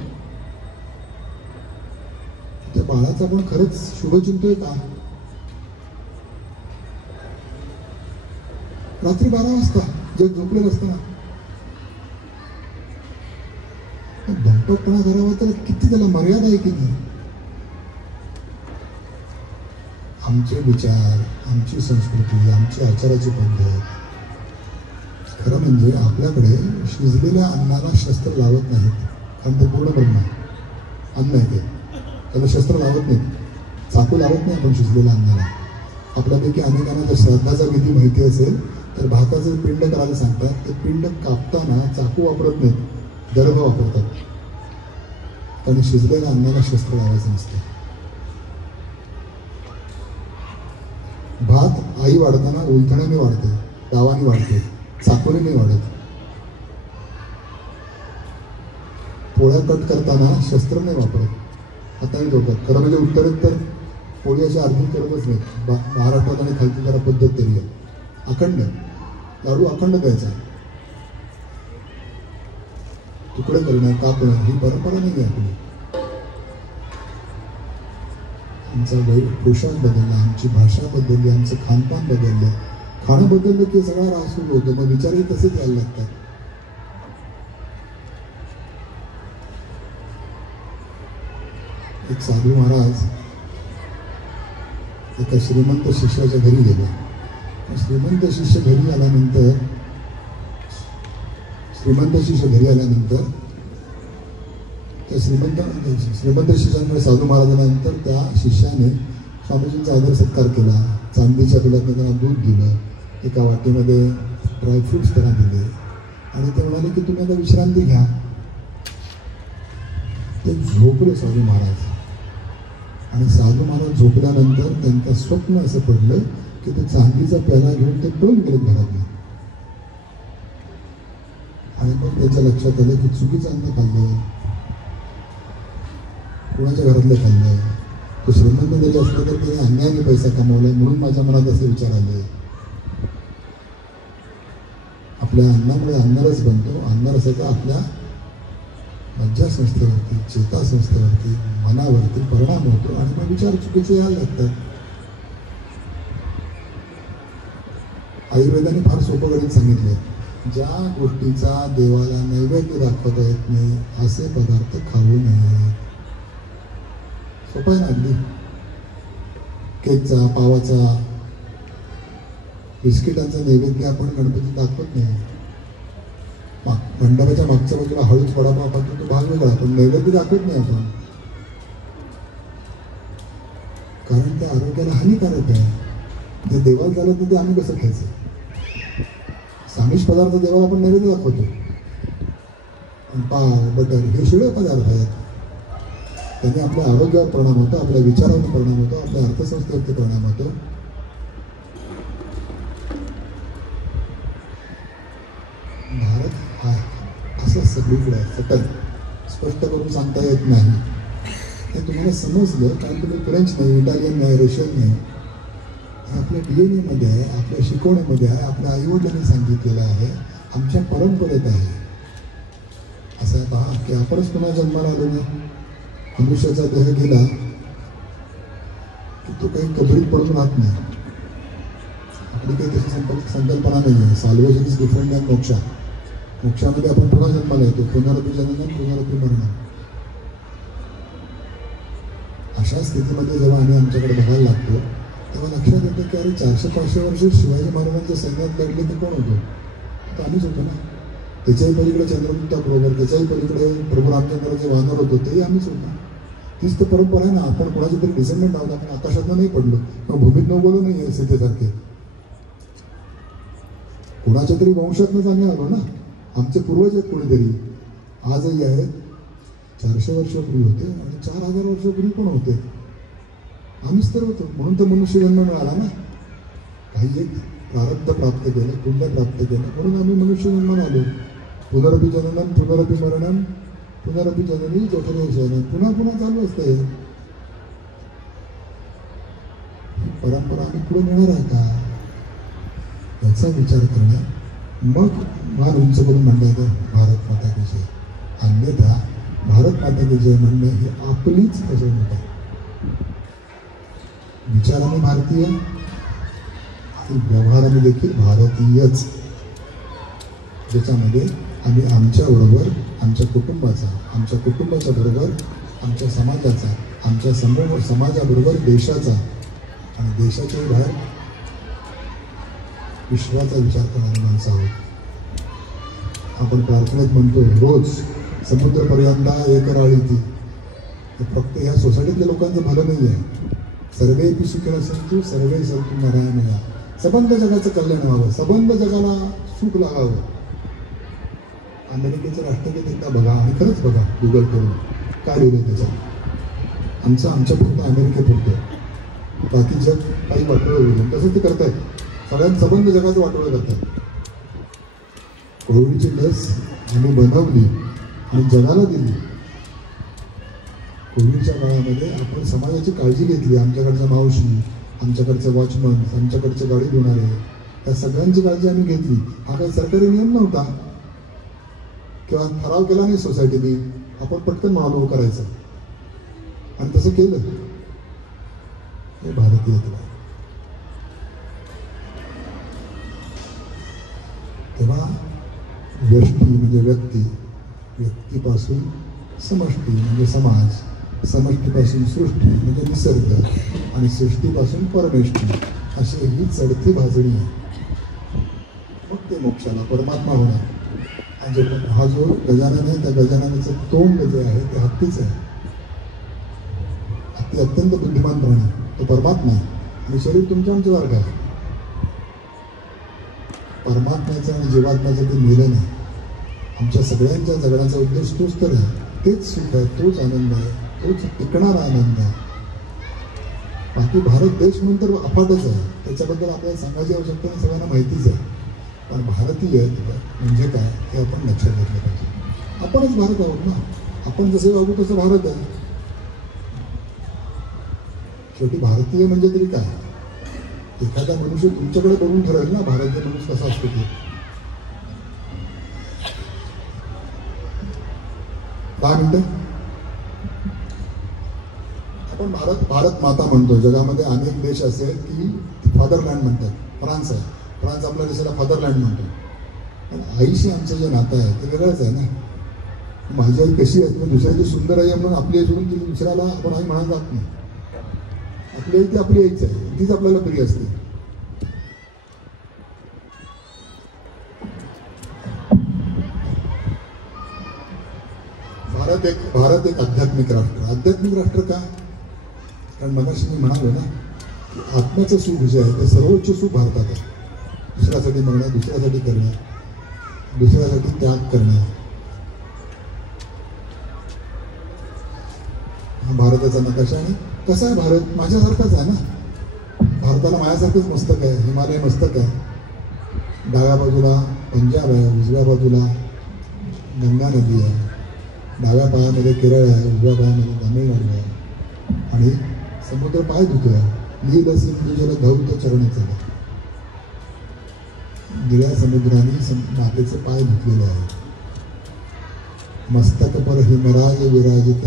त्या बाळाचं आपण खरंच शुभ चिंतोय का. रात्री 12 वाजता जग झोपलेलं असतं ना, धंपटपणा करावा तर किती त्याला मर्यादा आहे की नाही. आमचे विचार, आमची संस्कृती, आमची आचाराची पद्धत, खरं म्हणजे आपल्याकडे शिजलेल्या अन्नाला शस्त्र लावत नाहीत, कारण ते पूर्ण ब्रह्म आहे. अन्न आहे ते, त्याला शस्त्र लावत नाहीत, चाकू लावत नाही आपण शिजलेल्या अन्नाला. आपल्यापैकी अनेकांना जर श्राद्धाचा विधी माहिती असेल तर भाताचं पिंड करायला सांगतात. ते पिंड कापताना चाकू वापरत नाहीत, दर्भ वापरतात, कारण शिजलेल्या अन्नाला शस्त्र लावायचं नसतं. भात आई वाढताना उलथण्याने वाढते, दावाने वाढते, चाकूने नाही वाढत. पोळ्या कट करताना शस्त्र नाही वापरत, हाताने ठेवतात. खरं म्हणजे उत्तरेत तर पोळी अशी अर्धी करतच नाही. महाराष्ट्रात आणि खालती जरा पद्धत तरी आहे. अखंड लाडू अखंड द्यायचा, तुकडे करणं, कापणं ही परंपरा नाही आहे आपली. आमचा पोशाख बदलला, आमची भाषा बदलली, आमचं खानपान बदललं. खाणं बदललं की सगळा रास सुरू होतो, मग विचारही तसेच यायला लागतात. एक साधू महाराज एका श्रीमंत शिष्याच्या घरी गेला. श्रीमंत शिष्य घरी आल्यानंतर त्या श्रीमंत शिष्यामुळे साधू महाराजांनंतर त्या शिष्याने स्वामीजींचा आदर सत्कार केला. चांदीच्या पिलातनं त्यांना दूध दिलं, एका वाटीमध्ये ड्रायफ्रुट्स त्यांना दिले आणि ते म्हणाले की तुम्ही आता विश्रांती घ्या. ते झोपले साधू महाराज. आणि साधू महाराज झोपल्यानंतर त्यांचं स्वप्न असं पडलं की ते चांदीचा प्याला घेऊन ते पळून गेले घरातून. आणि मग त्याच्या लक्षात आलं की चुकीचं अन्न खाल्लं, कोणाच्या घरातलं खाल्लंय. तो श्रीमंत जरी असलं तर त्याने अन्यायाने पैसा कमावलाय म्हणून माझ्या मनात असे विचार आले. आपल्या अन्नामुळे अन्नरस बनतो. अन्नरसाचा आपल्या मज्जासंस्थेवरती, चेतासंस्थेवरती, मनावरती परिणाम होतो आणि मग विचार चुकीचे यायला लागतात. आयुर्वेदाने फार सोपं गणित सांगितले, ज्या गोष्टीचा देवाला नैवेद्य दाखवता येत नाही असे पदार्थ खाऊ नये. सोपं आहे ना अगदी. केकचा, पावाचा, बिस्किटांचा नैवेद्य आपण गणपती दाखवत नाही. मंडपाच्या मागच्या बाजूला हळूच वडापाव खातो, तो भाग वेगळा, पण नैवेद्य दाखवत नाही आपण, कारण ते आरोग्याला हानिकारक आहे. जे देवाला झालं तर ते आम्ही कसं खायचं. सामिष पदार्थ देवाला आपण नैवेद्य दाखवतो. पाव, बटर हे शिळे पदार्थ आहेत. त्याने आपल्या आरोग्यावर परिणाम होतो, आपल्या विचारावर परिणाम होतो, आपल्या अर्थसंस्थेवरती परिणाम होतो. भारत हा असं सगळीकडे आहे, सटल, स्पष्ट करून सांगता येत नाही. हे तुम्हाला समजलं कारण तुम्ही फ्रेंच नाही, इटालियन नाही, रशियन नाही. आपल्या DNA मध्ये आहे, आपल्या शिकवणीमध्ये आहे, आपल्या आईवडिलांनी सांगितलेलं आहे, आमच्या परंपरेत आहे. असं पहा की आपणच पुन्हा जन्माला आलो ना. मनुष्याचा देह गेला की तो काही कबरीत पडून राहत नाही. आपली काही तशी संकल्पना नाही आहे. Salvation is different than moksha. मोक्षामध्ये आपण पुन्हा जन्माला येतो. पुनरपी जननम पुनरपी मरणम. अशा स्थितीमध्ये जेव्हा आम्ही आमच्याकडे बघायला लागतो तेव्हा लक्षात येतं की अरे 400-500 वर्ष शिवाजी महाराजांच्या सैन्यात लढले ते कोण होतो? तर आम्हीच होतो ना. त्याच्याही पलीकडे चंद्रगुप्ताबरोबर, त्याच्याही पलीकडे प्रभू रामचंद्राचे वानर होतो, तेही आम्हीच होतो. तीच तर परंपरा आहे ना. आपण कोणाचे तरी डिसेंडंट आहोत. आपण आकाशात नाही पडलो, मग भूमीत न बोलू नाही सीतेसारखे. कोणाच्या तरी वंशातनंच आम्ही आलो ना. आमचे पूर्वज आहेत कोणीतरी, आजही आहेत. 400 वर्षापूर्वी होते आणि 4000 वर्षापूर्वी पण होते. आम्हीच तर होतो. म्हणून तर मनुष्य जन्म मिळाला ना. काही एक प्रारब्ध प्राप्त केलं, पुण्य प्राप्त केलं, म्हणून आम्ही मनुष्य जन्माला आलो. पुनरपी जननम पुनरपी मरणम पुनरपी जननी जठरे शयनम. पुन्हा पुन्हा चालू असते. ही परंपरा आम्ही पुढे नेणार आहे का याचा विचार करणं. मग मान उंच करून म्हणलं येतं भारत माता की जय. अन्यथा भारत माता की जय म्हणणं ही आपलीच फसवणूक आहे. विचाराने भारतीय आणि व्यवहाराने देखील भारतीयच, ज्याच्यामध्ये आम्ही आमच्याबरोबर आमच्या कुटुंबाच्या बरोबर आमच्या समाजाचा, आमच्या समाजाबरोबर देशाचा आणि देशाच्याही बाहेर विश्वाचा विचार करणारी माणसं आहोत. आपण प्रार्थनेत म्हणतो रोज समुद्रपर्यंत एकराळी ती. फक्त या सोसायटीतल्या लोकांचं भलं नाही आहे. सर्वे पी सुखिनः सन्तु सर्वे सन्तु नारायणया. सबंध जगाचं कल्याण व्हावं, सबंध जगाला सुख लागावं. अमेरिकेचं राष्ट्रगीत एकदा बघा आणि खरंच बघा गुगल करून काय लिहिलं त्याच्यात. आमच्यापुरतं अमेरिकेपुरतं, बाकी जग काही वाटोळं होईल तसं ते करतायत. सगळ्यांत सबंध जगाचं वाटोळं करतात. कोविडची लस आम्ही बनवली आणि जगाला दिली. कोविडच्या काळामध्ये आपण समाजाची काळजी घेतली. आमच्याकडच्या मावशी, आमच्याकडचे वॉचमन, आमच्याकडचे गाडी धुणारे, त्या सगळ्यांची काळजी आम्ही घेतली. हा काही सरकारी नियम नव्हता किंवा ठराव केला नाही सोसायटीने. आपण पटकन म्हणालो करायचं आणि तसं केलं. हे भारतीयत्व आहे. तेव्हा व्यष्टी म्हणजे व्यक्ती, व्यक्तीपासून समष्टी म्हणजे समाज, समष्टीपासून सृष्टी म्हणजे निसर्ग आणि सृष्टीपासून परमेष्टी, अशी ही चढती भाजणी आहे. मग ते मोक्षाला परमात्मा होणार. हा जो गजानन आहे त्या गजाननाचं तोंड जे आहे ते हत्तीचं आहे. हत्ती अत्यंत बुद्धिमान प्राणी, तो परमात्मा आहे आणि शरीर तुमच्या आमच्यासारखं आहे. परमात्म्याचं आणि जीवात्म्याचं ते मिलन आहे. आमच्या सगळ्यांच्या जगण्याचा उद्देश तोच तर आहे. तेच सुख आहे, तोच आनंद आहे, तोच टिकणारा आनंद आहे. बाकी भारत देश म्हणून तर अफाटच आहे, त्याच्याबद्दल आपल्याला सांगायची आवश्यकता नाही, सगळ्यांना माहितीच आहे. पण भारतीय म्हणजे काय हे आपण लक्षात घेतलं पाहिजे. आपणच भारत आहोत ना, आपण जसे वागू तसं भारत आहे. शेवटी भारतीय म्हणजे तरी काय, एखादा मनुष्य तुमच्याकडे बघून ठरेल ना भारतीय मनुष्य कसा असतो ते. 10 मिनिटं आपण भारत माता म्हणतो. जगामध्ये अनेक देश असेल की फादरलँड म्हणतात. फ्रान्स आहे, फ्रान्स आपल्या देशाला फादरलँड म्हणतो. पण आईशी आमचं जे नातं आहे ते वेगळंच आहे ना. माझी आई कशी आहे, तुम्ही दुसऱ्याची सुंदर आई म्हणून आपली आई सोडून ती दुसऱ्याला आपण आई म्हणत जात नाही. आपली आई ती आपली आईच आहे, तीच आपल्याला प्रिय असते. भारत एक आध्यात्मिक राष्ट्र. आध्यात्मिक राष्ट्र का? कारण मगाशी मी म्हणालो ना की आत्म्याचं सुख जे आहे ते सर्वोच्च सुख भारतात आहे. दुसऱ्यासाठी बघणं, दुसऱ्यासाठी करणं, दुसऱ्यासाठी त्याग करणं, हा भारताचा नकाशा. आणि कसा आहे भारत? माझ्यासारखाच आहे ना. भारताला माझ्यासारखंच मस्तक आहे, हिमालय मस्तक आहे. डाव्या बाजूला पंजाब आहे, उजव्या बाजूला गंगा नदी आहे, डाव्या पायामध्ये केरळ आहे, उजव्या पायामध्ये तामिळनाडू आहे आणि समुद्र पाय धुतोय. नील सिंधू जल धौत चरण चला. निळ्या समुद्राने मातेचे पाय धुतलेले आहेत. मस्तक पर हिमराज विराजित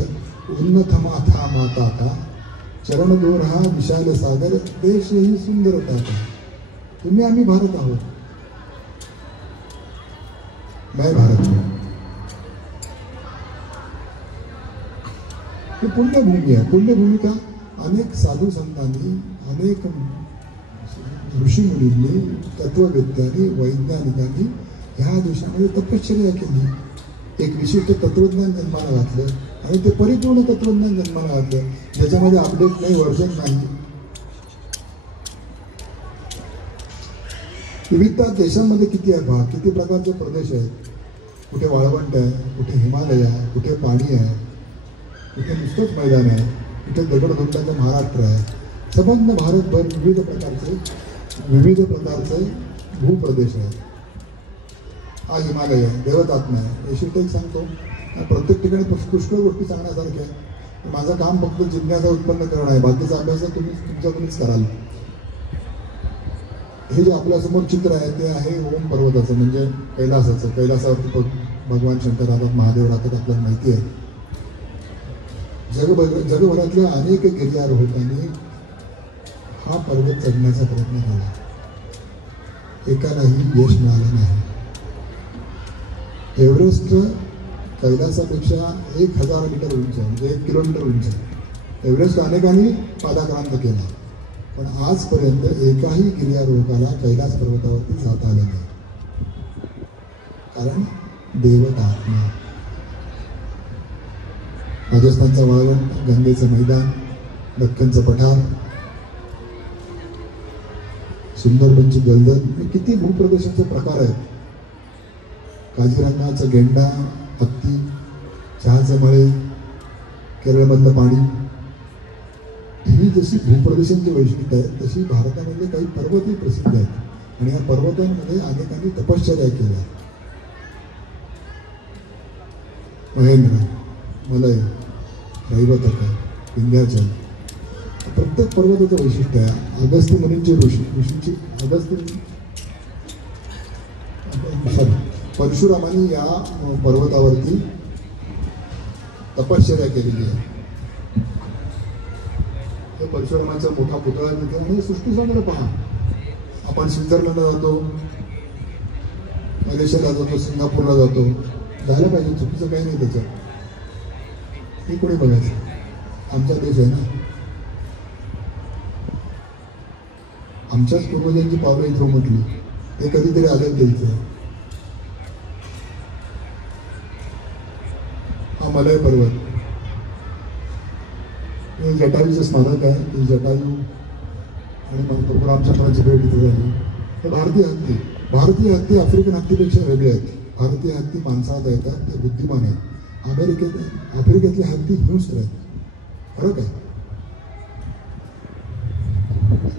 उन्नत माथा माता का चरण दोर हा विशाल सागर देश ही सुंदरता का. तुम्ही आम्ही भारत आहोत. मैं भारत हूं. ही पुण्यभूमी आहे. पुण्यभूमी का? अनेक साधू संतांनी, अनेक ऋषीमुनींनी, तत्ववेत्यांनी, वैज्ञानिकांनी ह्या देशामध्ये तपश्चर्या केली. एक विशिष्ट तत्वज्ञान जन्माला घातलं आणि ते परिपूर्ण तत्वज्ञान जन्माला घातलं ज्याच्यामध्ये अपडेट नाही, वर्जन नाही. विविधता देशांमध्ये किती आहे पहा, किती प्रकारचे प्रदेश आहेत. कुठे वाळवंट आहे, कुठे हिमालय आहे, कुठे पाणी आहे, कुठे नुसतंच मैदान आहे, कुठे दगडधोंडाचा महाराष्ट्र आहे. संबंध भारतभर विविध प्रकारचे भूप्रदेश आहेत. हा हिमालय आहे, देवतात्मा आहे. वैशिष्ट्य एक सांगतो, प्रत्येक ठिकाणी पुष्कळ गोष्टी सांगण्यासारख्या आहे. माझं काम फक्त जिज्ञासा उत्पन्न करणं आहे, बाकीचा अभ्यास तुम्हीच कराल. हे जे आपल्यासमोर चित्र आहे ते आहे ओम पर्वताचं, म्हणजे कैलासाचं. कैलासावरती भगवान शंकर राहतात, महादेव राहतात, आपल्याला माहिती आहे. जगभरातल्या अनेक गिर्यारोहकांनी हा पर्वत चढण्याचा प्रयत्न केला, एकालाही यश मिळालं नाही. एव्हरेस्ट कैलासापेक्षा 1000 मीटर उंच आहे, म्हणजे 1 किलोमीटर उंच आहे. एव्हरेस्ट अनेकांनी पादाक्रांत केला, पण आजपर्यंत एकाही गिर्यारोहकाला कैलास पर्वतावरती जाता आलं नाही. कारण देवतात्मा. राजस्थानचा वाळवंट, गंगेचं मैदान, दख्खनचं पठार, सुंदरबनची दलदल, किती भूप्रदेशाचे प्रकार आहेत. काझीरंगाचा गेंडा, हत्ती, चहाचे मळे, केरळमधलं पाणी. ही जशी भूप्रदेशांची वैशिष्ट्य आहेत तशी भारतामधले काही पर्वतही प्रसिद्ध आहेत आणि या पर्वतांमध्ये अनेकांनी तपश्चर्या केल्या. महेंद्र, मलय, रैवतक, विंध्याचल, प्रत्येक पर्वताचं वैशिष्ट्य आहे. अगस्त्य मुनींची ऋषींची परशुरामांनी या पर्वतावरती तपश्चर्या केलेली आहे. परशुरामाचा मोठा पुतळा तिथे म्हणजे सृष्टी सौंदर्य पहा. आपण स्वित्झर्लंडला जातो, मलेशियाला जातो, सिंगापूरला जातो, जायला पाहिजे, चुकीचं काही नाही त्याच्यात. हे कोणी बघायचं, आमचा देश आहे ना. आमच्याच पूर्वजांची पावलं इथं म्हटली, ते कधीतरी आले होते इथे. मलय पर्वत. हे जटायूचं स्मारक आहे. ते जटायू आणि मग रामचंद्राची भेट इथे झाली. हे भारतीय हत्ती आफ्रिकन हत्तीपेक्षा वेगळे आहेत. भारतीय हत्ती माणसाला येतात, ते बुद्धिमान आहेत. आफ्रिकेतले हत्ती हिंस्र आहेत. फरक आहे.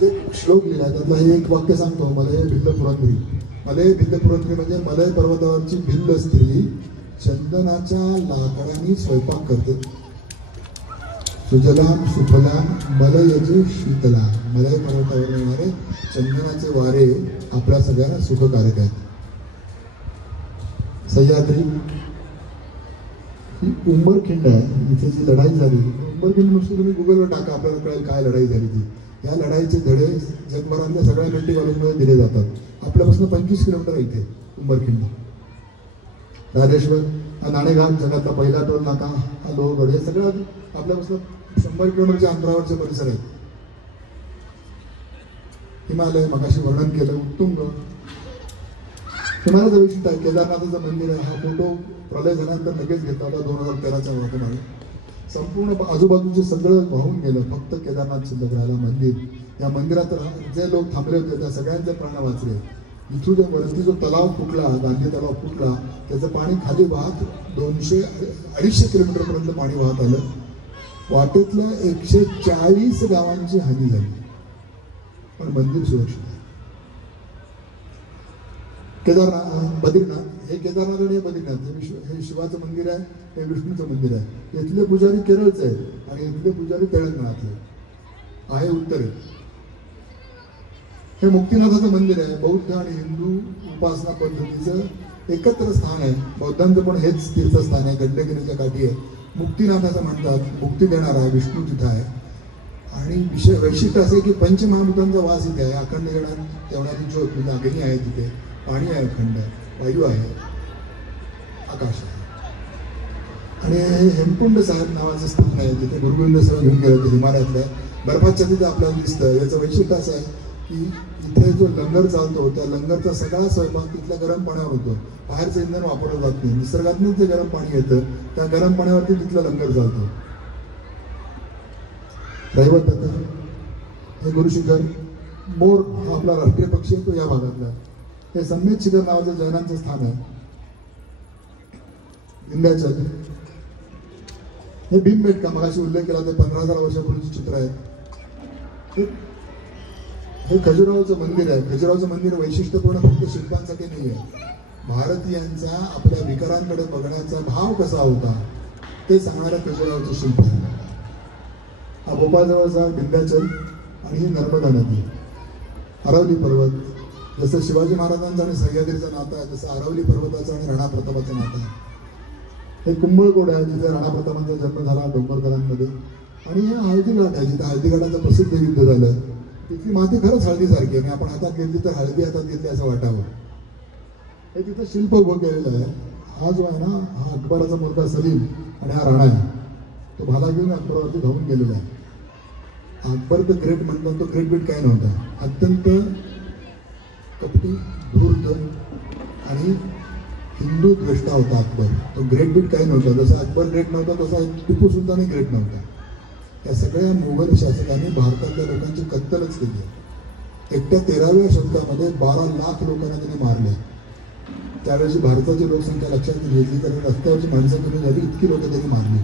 एक श्लोक लिहिला, त्यातला हे एक वाक्य सांगतो. मलय भिल्ल पुरंदरी. मलय भिल्ल पुरंदरी म्हणजे मलय पर्वतावरची भिल्ल स्त्री चंदनाच्या लाकडांनी स्वयंपाक करते. सुजलाम सुफलाम मलयजे शीतला. मलय पर्वतावर येणारे चंदनाचे वारे आपल्या सगळ्यांना सुखकारक आहेत. सह्याद्री ही उंबरखिंड आहे. इथे जी लढाई झाली, उंबरखिंड नुसतं तुम्ही गुगलवर टाका, आपल्याला कळेल काय लढाई झाली ती. या लढाईचे धडे जगभरातल्या सगळ्या मिलिटरी कॉलेजमध्ये दिले जातात. आपल्यापासून 25 किलोमीटर आहे इथे उंबरखिंड. राजेश्वर हा नाणेघाट, जगातला पहिला टोल नाका, हा लोहगड, हे सगळं आपल्यापासून 100 किलोमीटरच्या अंतरावरचे परिसर आहेत. हिमालय मगाशी वर्णन केलं. उत्तुंग हिमालयाचं वैशिष्ट्य आहे. केदारनाथाचं मंदिर आहे. हा फोटो प्रलय झाल्यानंतर लगेच घेतला होता 2013च्या वर्षामध्ये. संपूर्ण आजूबाजूचे सगळं वाहून गेलं, फक्त केदारनाथ शिल्लक राहिला मंदिर. या मंदिरात जे लोक थांबले होते त्या सगळ्यांचे प्राण वाचले. इथून वरती जो तलाव फुटला, गांधी तलाव फुटला, त्याचं पाणी खाली वाहत 200-250 किलोमीटरपर्यंत पाणी वाहत आलं. वाटेतल्या 140 गावांची हानी झाली, पण मंदिर सुरक्षित आहे. केदारनाथ, बद्रीनाथ, हे केदारनाथ आणि हे बद्रीनाथ, हे शिवाचं मंदिर आहे, हे विष्णूचं मंदिर आहे. इथले पुजारी केरळचे आहेत आणि इथले पुजारी तेलंगणातले आहे, उत्तरेत. हे मुक्तिनाथाचं मंदिर आहे. बौद्ध आणि हिंदू उपासना पद्धतीचं एकत्र स्थान आहे. बौद्धांचं पण हेच तीर्थस्थान आहे, गंडगिरीच्या काठी आहे. मुक्तिनाथाचं म्हणतात, मुक्ती देणारा आहे, विष्णू तिथं आहे. आणि वैशिष्ट्य असं आहे की पंचमहाभूतांचा वास इथे आहे. अखंड जगात तेवढ्याची ज्योत म्हणजे अग्नी आहे, तिथे पाणी आहे, अखंड वायू आहे, आकाश आहे. आणि हेमकुंड साहेब नावाचं स्थान आहे, जिथे गुरु गोविंद साहेब घेऊन गेले होते. हिमालयातल्या बर्फाच्या तिथे आपल्याला दिसतं. याचं वैशिष्ट्य असं आहे की इथे जो लंगर चालतो, त्या लंगरचा सगळा स्वयंपाक तिथल्या गरम पाण्यावर होतो. बाहेरचं इंधन वापरलं जात नाही. निसर्गातून जे गरम पाणी येतं त्या गरम पाण्यावरती तिथलं लंगर चालतो. दैवत हे गुरुशिखर. मोर हा आपला राष्ट्रीय पक्षी आहे, तो या भागातला. हे सम्यक शिखर नावाचं जैनांचं स्थान आहे. विंध्याचल हे भीमबेटका मगाशी उल्लेख केला, ते 15,000 वर्षापूर्वीचे चित्र आहे. हे खजुराहोचं मंदिर आहे. खजुराहोचं मंदिर वैशिष्ट्यपूर्ण फक्त शिल्पांसाठी नाही आहे. भारतीयांचा आपल्या विकारांकडे बघण्याचा भाव कसा होता ते सांगणाऱ्या खजुराहोचं शिल्प आहे. हा भोपाळजवळचा विंध्याचल आणि ही नर्मदा नदी. अरवली पर्वत, जसं शिवाजी महाराजांचं आणि सह्याद्रीचं नातं आहे, तसं अरवली पर्वताचं आणि राणा प्रतापाचं नातं आहे. हे कुंभळकोट आहे, जिथे राणा प्रतापांचा जन्म झाला डोंगरदऱ्यांमध्ये. आणि हे हळदीघाट आहे, जिथे हळदीघाटाचं प्रसिद्ध युद्ध झालं. तिथली माती खरंच हळदीसारखी आहे. आपण हातात घेतली तर हळदी हातात घेतली असं वाटावं. हे तिथं शिल्प उभं केलेलं आहे. हा जो आहे ना, हा अकबराचा मुलगा सलीम आणि हा राणा आहे. तो भाला घेऊन अकबरावरती धावून गेलेला आहे. अकबर द ग्रेट म्हणतात, तो ग्रेट बीट काय नव्हता. अत्यंत कपटी, धूर्त आणि हिंदू द्वेष्टा होता अकबर. तो ग्रेट बीट काही नव्हता. जसा अकबर ग्रेट नव्हता तसा टिपू सुलतानही ग्रेट नव्हता. या सगळ्या मोगल शासकांनी भारतातल्या लोकांची कत्तलच केली. एकट्या 13व्या शतकामध्ये 12 लाख लोकांना त्यांनी मारले. त्यावेळेची भारताची लोकसंख्या लक्षात घेतली तर रस्त्यावरची माणसं कमी झाली, इतकी लोक त्यांनी मारली.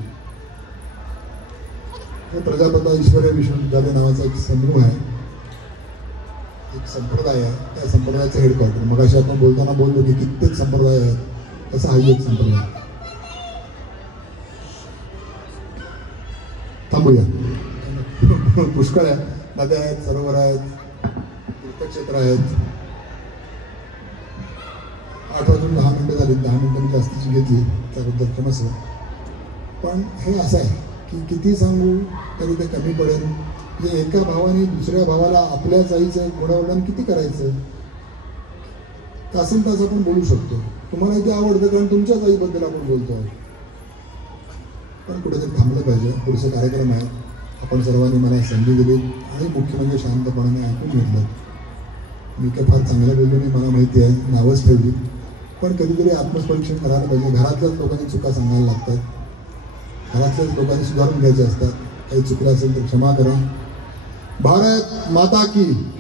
हे प्रजापता ईश्वरी विश्वविद्यालय नावाचा एक समूह आहे, एक संप्रदाय आहे. त्या संप्रदायाचं हेडक्वार्टर. मग अशी आपण बोलताना बोललो की कित्येक संप्रदाय आहेत, तसा हाही एक संप्रदाय. थांबूया. पुष्कळ आहे, नद्या आहेत, सरोवर आहेत, तीर्थक्षेत्र आहेत. 8 वाजून 10 मिनिटं झाली. 10 मिनिटं मी जास्तीची घेतली, त्याबद्दल क्षमस्व. पण हे असं आहे की किती सांगू तरी ते कमी पडेल. म्हणजे एका भावाने दुसऱ्या भावाला आपल्याच आईचं गुणवर्णन किती करायचं. तासन तास आपण बोलू शकतो. तुम्हाला ते आवडतं कारण तुमच्याच आईबद्दल आपण बोलतो. पण कुठेतरी थांबलं पाहिजे. पुढचे कार्यक्रम आहेत. आपण सर्वांनी मला संधी दिली आणि मुख्य म्हणजे शांतपणाने ऐकून घेतलं. मी काय फार चांगलं बोललो नाही, मला माहिती आहे, नावच ठेवली. पण कधीतरी आत्मपरीक्षण करायला पाहिजे. घरातल्याच लोकांनी चुका सांगायला लागतात. घरातल्याच लोकांनी सुधारून घ्यायचे असतात. काही चुकलं असेल तर क्षमा करा. भारत माता की